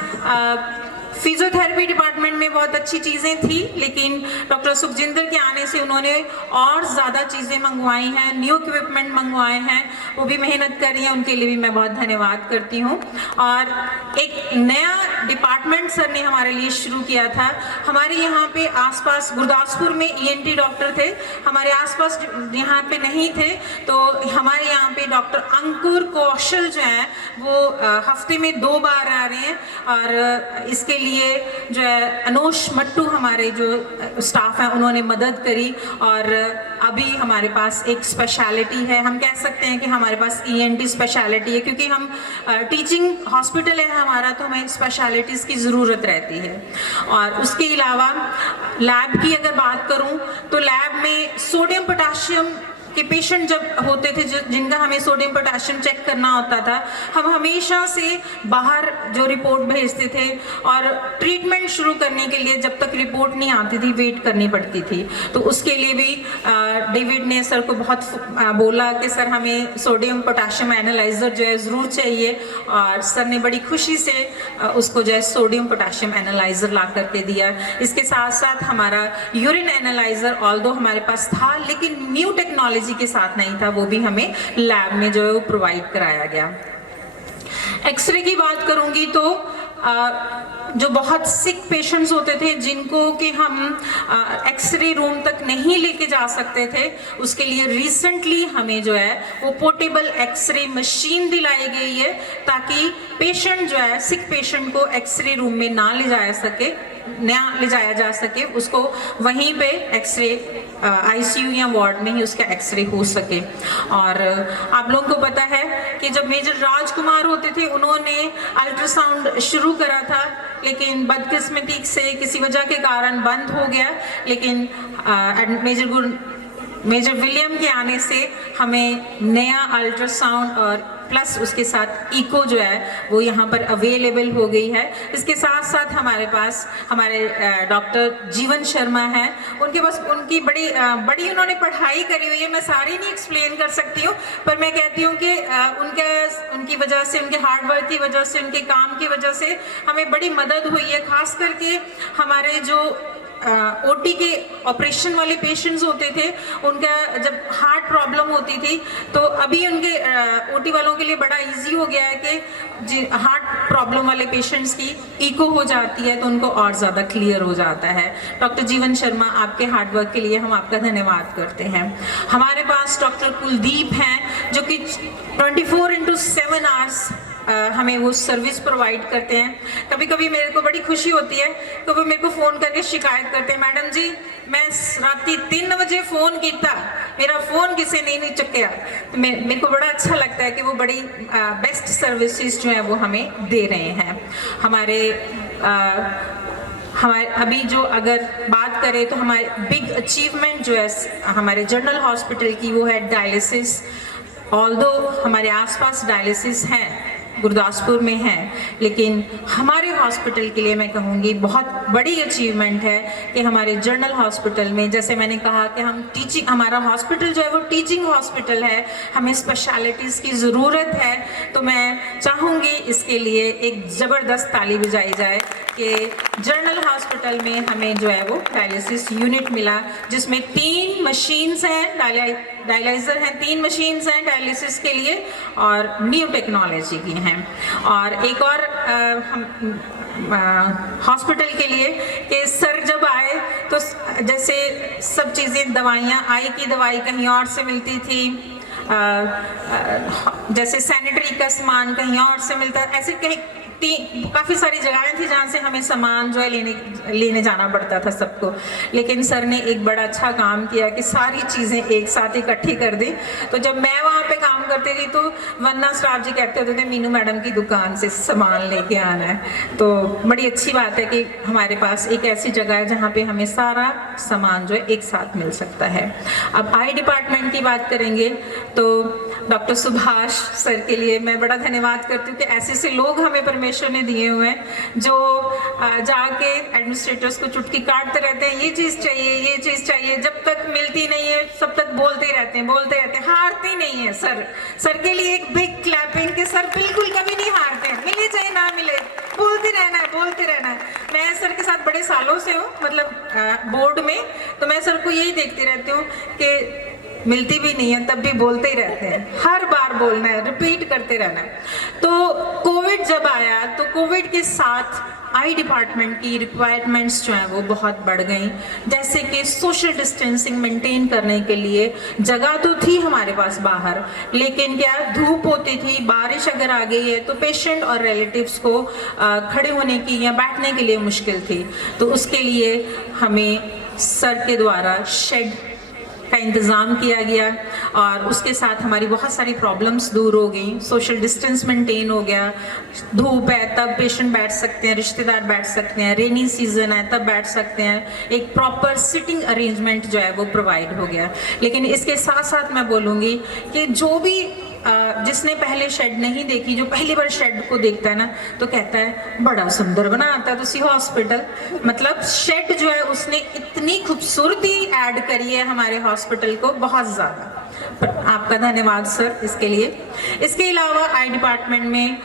फिजियोथेरेपी डिपार्टमेंट में बहुत अच्छी चीज़ें थी, लेकिन डॉक्टर सुखजिंदर के आने से उन्होंने और ज़्यादा चीज़ें मंगवाई हैं, न्यू इक्विपमेंट मंगवाए हैं, वो भी मेहनत कर रही हैं, उनके लिए भी मैं बहुत धन्यवाद करती हूँ। और एक नया डिपार्टमेंट सर ने हमारे लिए शुरू किया था। हमारे यहाँ पे आसपास गुरदासपुर में ENT डॉक्टर थे, हमारे आसपास यहाँ पे नहीं थे, तो हमारे यहाँ पे डॉक्टर अंकुर कौशल जो हैं वो हफ्ते में 2 बार आ रहे हैं। और इसके लिए जो है अनोश मट्टू हमारे जो स्टाफ हैं उन्होंने मदद करी, और अभी हमारे पास एक स्पेशलिटी है, हम कह सकते हैं कि हमारे पास ENT स्पेशलिटी है, क्योंकि हम टीचिंग हॉस्पिटल है हमारा, तो हमें स्पेशलिटीज़ की ज़रूरत रहती है। और उसके अलावा लैब की अगर बात करूं तो लैब में सोडियम पोटाशियम के पेशेंट जब होते थे जिनका हमें सोडियम पोटेशियम चेक करना होता था, हम हमेशा से बाहर जो रिपोर्ट भेजते थे, और ट्रीटमेंट शुरू करने के लिए जब तक रिपोर्ट नहीं आती थी वेट करनी पड़ती थी। तो उसके लिए भी डेविड ने सर को बहुत बोला कि सर हमें सोडियम पोटेशियम एनालाइज़र जो है ज़रूर चाहिए, और सर ने बड़ी खुशी से उसको जो है सोडियम पोटेशियम एनालाइज़र ला करके दिया। इसके साथ साथ हमारा यूरिन एनालाइज़र ऑल्दो हमारे पास था, लेकिन न्यू टेक्नोलॉजी के साथ नहीं था, वो भी हमें लैब में जो है वो प्रोवाइड कराया गया। एक्सरे की बात करूंगी तो जो बहुत सिक पेशेंट्स होते थे जिनको कि हम एक्सरे रूम तक नहीं लेके जा सकते थे, उसके लिए रिसेंटली हमें जो है वो पोर्टेबल एक्सरे मशीन दिलाई गई है, ताकि पेशेंट जो है सिक पेशेंट को एक्सरे रूम में ना ले जाया जा सके, उसको वहीं पे एक्सरे ICU या वार्ड में ही उसका एक्सरे हो सके। और आप लोगों को पता है कि जब मेजर राजकुमार होते थे उन्होंने अल्ट्रासाउंड शुरू करा था, लेकिन बदकिस्मती से किसी वजह के कारण बंद हो गया, लेकिन मेजर विलियम के आने से हमें नया अल्ट्रासाउंड और प्लस उसके साथ इको जो है वो यहाँ पर अवेलेबल हो गई है। इसके साथ साथ हमारे पास हमारे डॉक्टर जीवन शर्मा हैं, उनके पास उनकी बड़ी उन्होंने पढ़ाई करी हुई है, मैं सारी नहीं एक्सप्लेन कर सकती हूँ, पर मैं कहती हूँ कि उनकी वजह से, उनके हार्ड वर्क की वजह से, उनके काम की वजह से हमें बड़ी मदद हुई है। खास करके हमारे जो OT के ऑपरेशन वाले पेशेंट्स होते थे, उनका जब हार्ट प्रॉब्लम होती थी, तो अभी उनके OT वालों के लिए बड़ा इजी हो गया है कि हार्ट प्रॉब्लम वाले पेशेंट्स की इको हो जाती है तो उनको और ज़्यादा क्लियर हो जाता है। डॉक्टर जीवन शर्मा, आपके हार्ड वर्क के लिए हम आपका धन्यवाद करते हैं। हमारे पास डॉक्टर कुलदीप हैं जो कि 24/7 आवर्स हमें वो सर्विस प्रोवाइड करते हैं। कभी कभी मेरे को बड़ी खुशी होती है तो वो मेरे को फ़ोन करके शिकायत करते हैं, मैडम जी मैं राती 3 बजे फ़ोन किया, मेरा फ़ोन किसी ने नहीं चुकया। तो मेरे को बड़ा अच्छा लगता है कि वो बड़ी बेस्ट सर्विसेज जो है वो हमें दे रहे हैं। हमारे अभी जो अगर बात करें तो हमारे बिग अचीवमेंट जो है हमारे जनरल हॉस्पिटल की, वो है डायलिसिस। ऑल्दो हमारे आसपास डायलिसिस हैं, गुरदासपुर में है, लेकिन हमारे हॉस्पिटल के लिए मैं कहूँगी बहुत बड़ी अचीवमेंट है कि हमारे जनरल हॉस्पिटल में, जैसे मैंने कहा कि हमारा हॉस्पिटल जो है वो टीचिंग हॉस्पिटल है, हमें स्पेशलिटीज़ की ज़रूरत है। तो मैं चाहूँगी इसके लिए एक ज़बरदस्त ताली बजाई जाए कि जनरल हॉस्पिटल में हमें जो है वो डायलिसिस यूनिट मिला, जिसमें 3 मशीन्स हैं, डायलाइज़र हैं, 3 मशीन्स हैं डायलिसिस के लिए और न्यू टेक्नोलॉजी की हैं। और एक और हॉस्पिटल के लिए कि सर जब आए तो जैसे सब चीज़ें दवाइयाँ, आई की दवाई कहीं और से मिलती थी, जैसे सैनिटरी का सामान कहीं और से मिलता, ऐसे कहीं काफ़ी सारी जगहें थी जहाँ से हमें सामान जो है लेने जाना पड़ता था सबको। लेकिन सर ने एक बड़ा अच्छा काम किया कि सारी चीज़ें एक साथ इकट्ठी कर दी। तो जब मैं वहाँ पे काम करती थी तो वन्ना स्टाफ जी कहते होते थे मीनू मैडम की दुकान से सामान लेके आना है। तो बड़ी अच्छी बात है कि हमारे पास एक ऐसी जगह है जहाँ पे हमें सारा सामान जो है एक साथ मिल सकता है। अब आई डिपार्टमेंट की बात करेंगे तो डॉक्टर सुभाष सर के लिए मैं बड़ा धन्यवाद करती हूँ कि ऐसे ऐसे लोग हमें परमेश्वर ने दिए हुए हैं जो जाके एडमिनिस्ट्रेटर्स को चुटकी काटते रहते हैं, ये चीज़ चाहिए, ये चीज़ चाहिए, जब तक मिलती नहीं है तब तक बोलते रहते हैं, हारते नहीं है। सर के लिए एक बिग क्लैपिंग कि सर बिल्कुल कभी नहीं हारते हैं, मिले चाहे ना मिले, बोलते रहना है। मैं सर के साथ बड़े सालों से हूँ, मतलब बोर्ड में, तो मैं सर को यही देखती रहती हूँ कि मिलती भी नहीं है तब भी बोलते ही रहते हैं, हर बार बोलना है, रिपीट करते रहना है। तो कोविड जब आया तो कोविड के साथ आई डिपार्टमेंट की रिक्वायरमेंट्स जो हैं वो बहुत बढ़ गई। जैसे कि सोशल डिस्टेंसिंग मेंटेन करने के लिए जगह तो थी हमारे पास बाहर, लेकिन क्या धूप होती थी, बारिश अगर आ गई है तो पेशेंट और रिलेटिव्स को खड़े होने की या बैठने के लिए मुश्किल थी। तो उसके लिए हमें सर के द्वारा शेड का इंतज़ाम किया गया और उसके साथ हमारी बहुत सारी प्रॉब्लम्स दूर हो गई। सोशल डिस्टेंस मेंटेन हो गया, धूप है तब पेशेंट बैठ सकते हैं, रिश्तेदार बैठ सकते हैं, रेनी सीजन है तब बैठ सकते हैं, एक प्रॉपर सिटिंग अरेंजमेंट जो है वो प्रोवाइड हो गया। लेकिन इसके साथ साथ मैं बोलूँगी कि जो भी जिसने पहले शेड नहीं देखी, जो पहली बार शेड को देखता है ना तो कहता है बड़ा सुंदर बनाता है तुसी हॉस्पिटल। मतलब शेड जो है उसने इतनी खूबसूरती ऐड करी है हमारे हॉस्पिटल को, बहुत ज़्यादा। आपका धन्यवाद सर इसके लिए। इसके अलावा आई डिपार्टमेंट में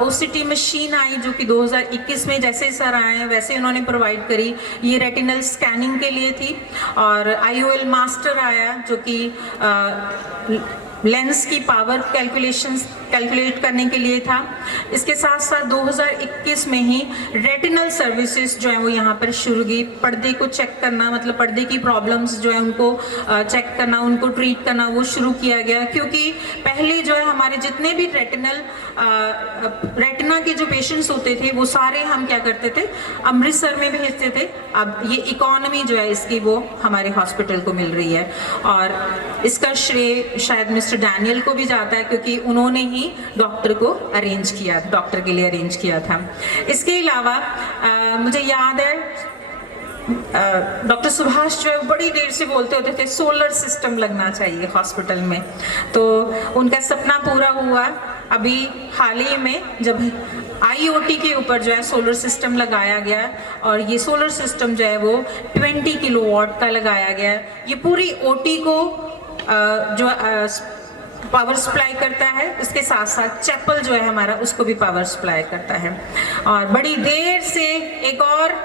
OCT मशीन आई जो कि 2021 में जैसे सर आए वैसे उन्होंने प्रोवाइड करी। ये रेटिनल स्कैनिंग के लिए थी। और IOL मास्टर आया जो कि लेंस की पावर कैलकुलेट करने के लिए था। इसके साथ साथ 2021 में ही रेटिनल सर्विसेज जो है वो यहाँ पर शुरू की। पर्दे को चेक करना, मतलब पर्दे की प्रॉब्लम्स जो है उनको चेक करना, उनको ट्रीट करना, वो शुरू किया गया। क्योंकि पहले जो है हमारे जितने भी रेटिना के जो पेशेंट्स होते थे वो सारे हम क्या करते थे, अमृतसर में भेजते थे। अब ये इकोनॉमी जो है इसकी वो हमारे हॉस्पिटल को मिल रही है और इसका श्रेय शायद मिस्टर डैनियल को भी जाता है क्योंकि उन्होंने ही डॉक्टर को अरेंज किया, डॉक्टर के लिए अरेंज किया था। इसके अलावा मुझे याद है डॉक्टर सुभाष जो है बड़ी देर से बोलते होते थे सोलर सिस्टम लगना चाहिए हॉस्पिटल में, तो उनका सपना पूरा हुआ। अभी हाल ही में जब IoT के ऊपर जो है सोलर सिस्टम लगाया गया और ये सोलर सिस्टम जो है वो 20 किलोवाट का लगाया गया। ये पूरी OT को जो पावर सप्लाई करता है, उसके साथ साथ चैपल जो है हमारा उसको भी पावर सप्लाई करता है। और बड़ी देर से एक और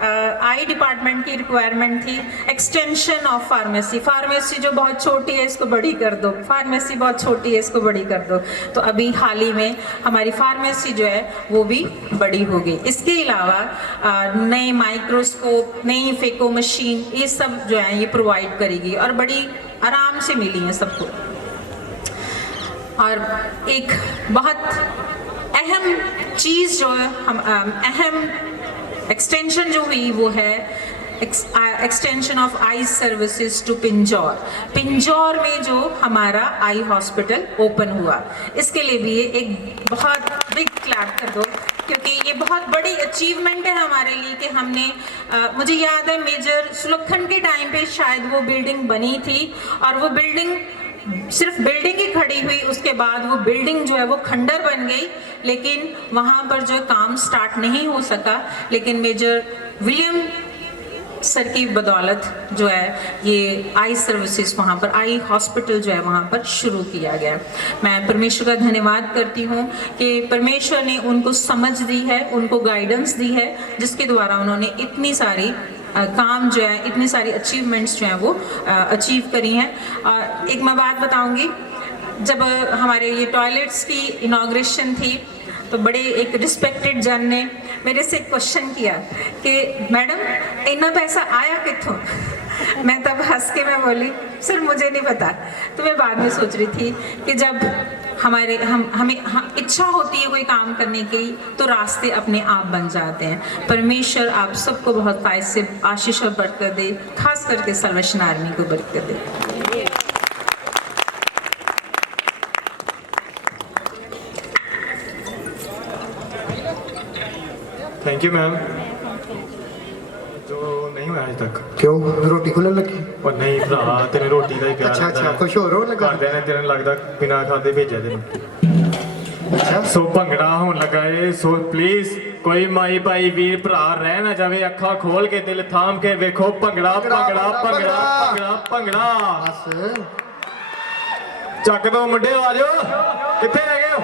आई डिपार्टमेंट की रिक्वायरमेंट थी, एक्सटेंशन ऑफ फार्मेसी। फार्मेसी जो बहुत छोटी है इसको बड़ी कर दो, फार्मेसी बहुत छोटी है इसको बड़ी कर दो। तो अभी हाल ही में हमारी फार्मेसी जो है वो भी बड़ी हो गई। इसके अलावा नए माइक्रोस्कोप, नई फेको मशीन, ये सब जो है ये प्रोवाइड करेगी और बड़ी आराम से मिली है सबको। और एक बहुत अहम चीज़ जो है अहम एक्सटेंशन जो हुई वो है extension of eye services to Pinjore. Pinjore में जो हमारा आई हॉस्पिटल ओपन हुआ, इसके लिए भी एक बहुत बिग क्लैप कर दो क्योंकि ये बहुत बड़ी अचीवमेंट है हमारे लिए कि हमने मुझे याद है मेजर सुलक्षण के टाइम पे शायद वो बिल्डिंग बनी थी और वो बिल्डिंग सिर्फ बिल्डिंग ही खड़ी हुई, उसके बाद वो बिल्डिंग जो है वो खंडर बन गई, लेकिन वहाँ पर जो काम स्टार्ट नहीं हो सका। लेकिन मेजर विलियम सर की बदौलत जो है ये आई सर्विसेज वहाँ पर, आई हॉस्पिटल जो है वहाँ पर शुरू किया गया। मैं परमेश्वर का धन्यवाद करती हूँ कि परमेश्वर ने उनको समझ दी है, उनको गाइडेंस दी है, जिसके द्वारा उन्होंने इतनी सारी काम जो है, इतनी सारी अचीवमेंट्स जो हैं वो अचीव करी हैं। एक मैं बात बताऊंगी, जब हमारे ये टॉयलेट्स की इनॉग्रेशन थी तो बड़े एक रिस्पेक्टेड जन ने मेरे से क्वेश्चन किया कि मैडम इतना पैसा आया कित्थों। मैं तब हंस के मैं बोली सर मुझे नहीं पता। तो मैं बाद में सोच रही थी कि जब हमें इच्छा होती है कोई काम करने की तो रास्ते अपने आप बन जाते हैं। परमेश्वर आप सबको बहुत फायदे से आशीष और बरकत दे, खास करके सल्वेशन आर्मी को बरकत दे। Thank you ma'am. जो नहीं हुआ आज तक। क्यों रोटी खुलन लगी? और नहीं भरा तेरे रोटी का ही प्यार। अच्छा अच्छा कुछ होर होने लगा। घरदे ने तेरे लगदा बिना खाते भेजा तेन। अच्छा सो भंगड़ा होने लगा है। सो प्लीज कोई माई भाई वीर भरा रह ना जावे, अखा खोल के दिल थाम के वेखो भंगड़ा भंगड़ा भंगड़ा भंगड़ा भंगड़ा। बस ਚੱਕ ਦੋ ਮੁੰਡੇ ਆ ਜਾਓ, ਕਿੱਥੇ ਰਹਿ ਗਏ ਹੋ?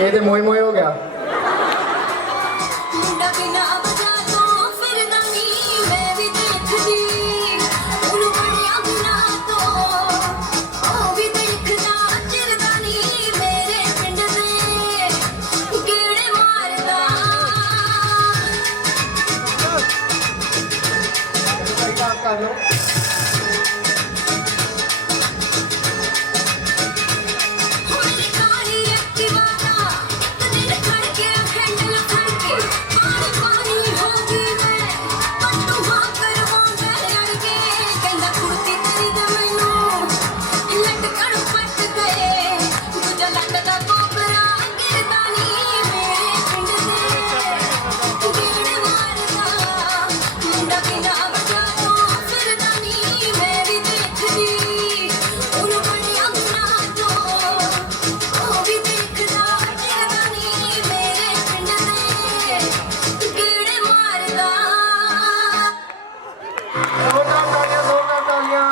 ਇਹ ਤੇ ਮੋਏ ਮੋਏ ਹੋ ਗਿਆ ਮੁੰਡਾ ਬਿਨਾ ਬਜਾ ਤੋਂ ਫਿਰਦਾ ਨੀ ਮੈਂ ਵੀ ਦੇਖਦੀ ਉਹਨੂੰ ਬੜੀਆਂ ਬਿਨਾ ਤੋਂ ਉਹ ਵੀ ਦੇਖਦਾ ਚਿਰਦਾ ਨੀ ਮੇਰੇ ਪਿੰਡ ਦੇ ਗੇੜੇ ਮਾਰਦਾ ਕਰ ਲਓ ਮੇਰੀ ਕਾਲੀ ਐਕਟਿਵਾ ਦਾ ਕਦੇ ਖੜ ਕੇ ਹੈਂਡਲ ਫੜ ਕੇ ਪਾਣੀ ਪਾਣੀ ਹੋ ਗਈ ਮੈਂ ਪੱਟੂ ਹਾਂ ਕਰਵਾਉਂਦਾ ਅੜ ਕੇ ਕਹਿੰਦਾ ਕੁਰਤੀ ਤੇਰੀ ਦਾ ਮੈਨੂੰ ਲਟਕਣ ਪੱਟ ਗਏ ਦੂਜਾ ਲੱਟ ਦਾ ਕੋਬਰਾ ਗਿਰਦਾ ਨੀ ਮੇਰੇ ਪਿੰਡ ਦੇ ਗੇੜੇ ਮਾਰਦਾ ਮੁੰਡਾ ਬਿਨਾ ਬਜਾ ਤੋਂ ਫਿਰਦਾ ਨੀ ਮੈਂ ਵੀ ਦੇਖਦੀ ਉਹਨੂੰ ਬੜੀਆਂ ਗੁਨਾਹ ਤੋਂ ਉਹ ਵੀ ਦੇਖਦਾ ਚਿਰਦਾ ਨੀ ਮੇਰੇ ਪਿੰਡ ਦੇ ਗੇੜੇ ਮਾਰਦਾ ਜ਼ੋਰਦਾਰ ਤਾਲੀਆਂ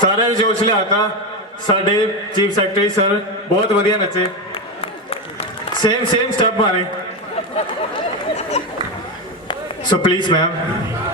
ਸਾਰਿਆਂ ਨੇ ਜੋਸ਼ ਲਿਆਤਾ ਸਾਡੇ ਚੀਫ ਸੈਕਟਰੀ ਸਰ ਬਹੁਤ ਵਧੀਆ ਨੱਚੇ ਸੇਮ ਸਟੈਪ ਮਾਰੇ ਸੋ ਪਲੀਜ਼ ਮੈਮ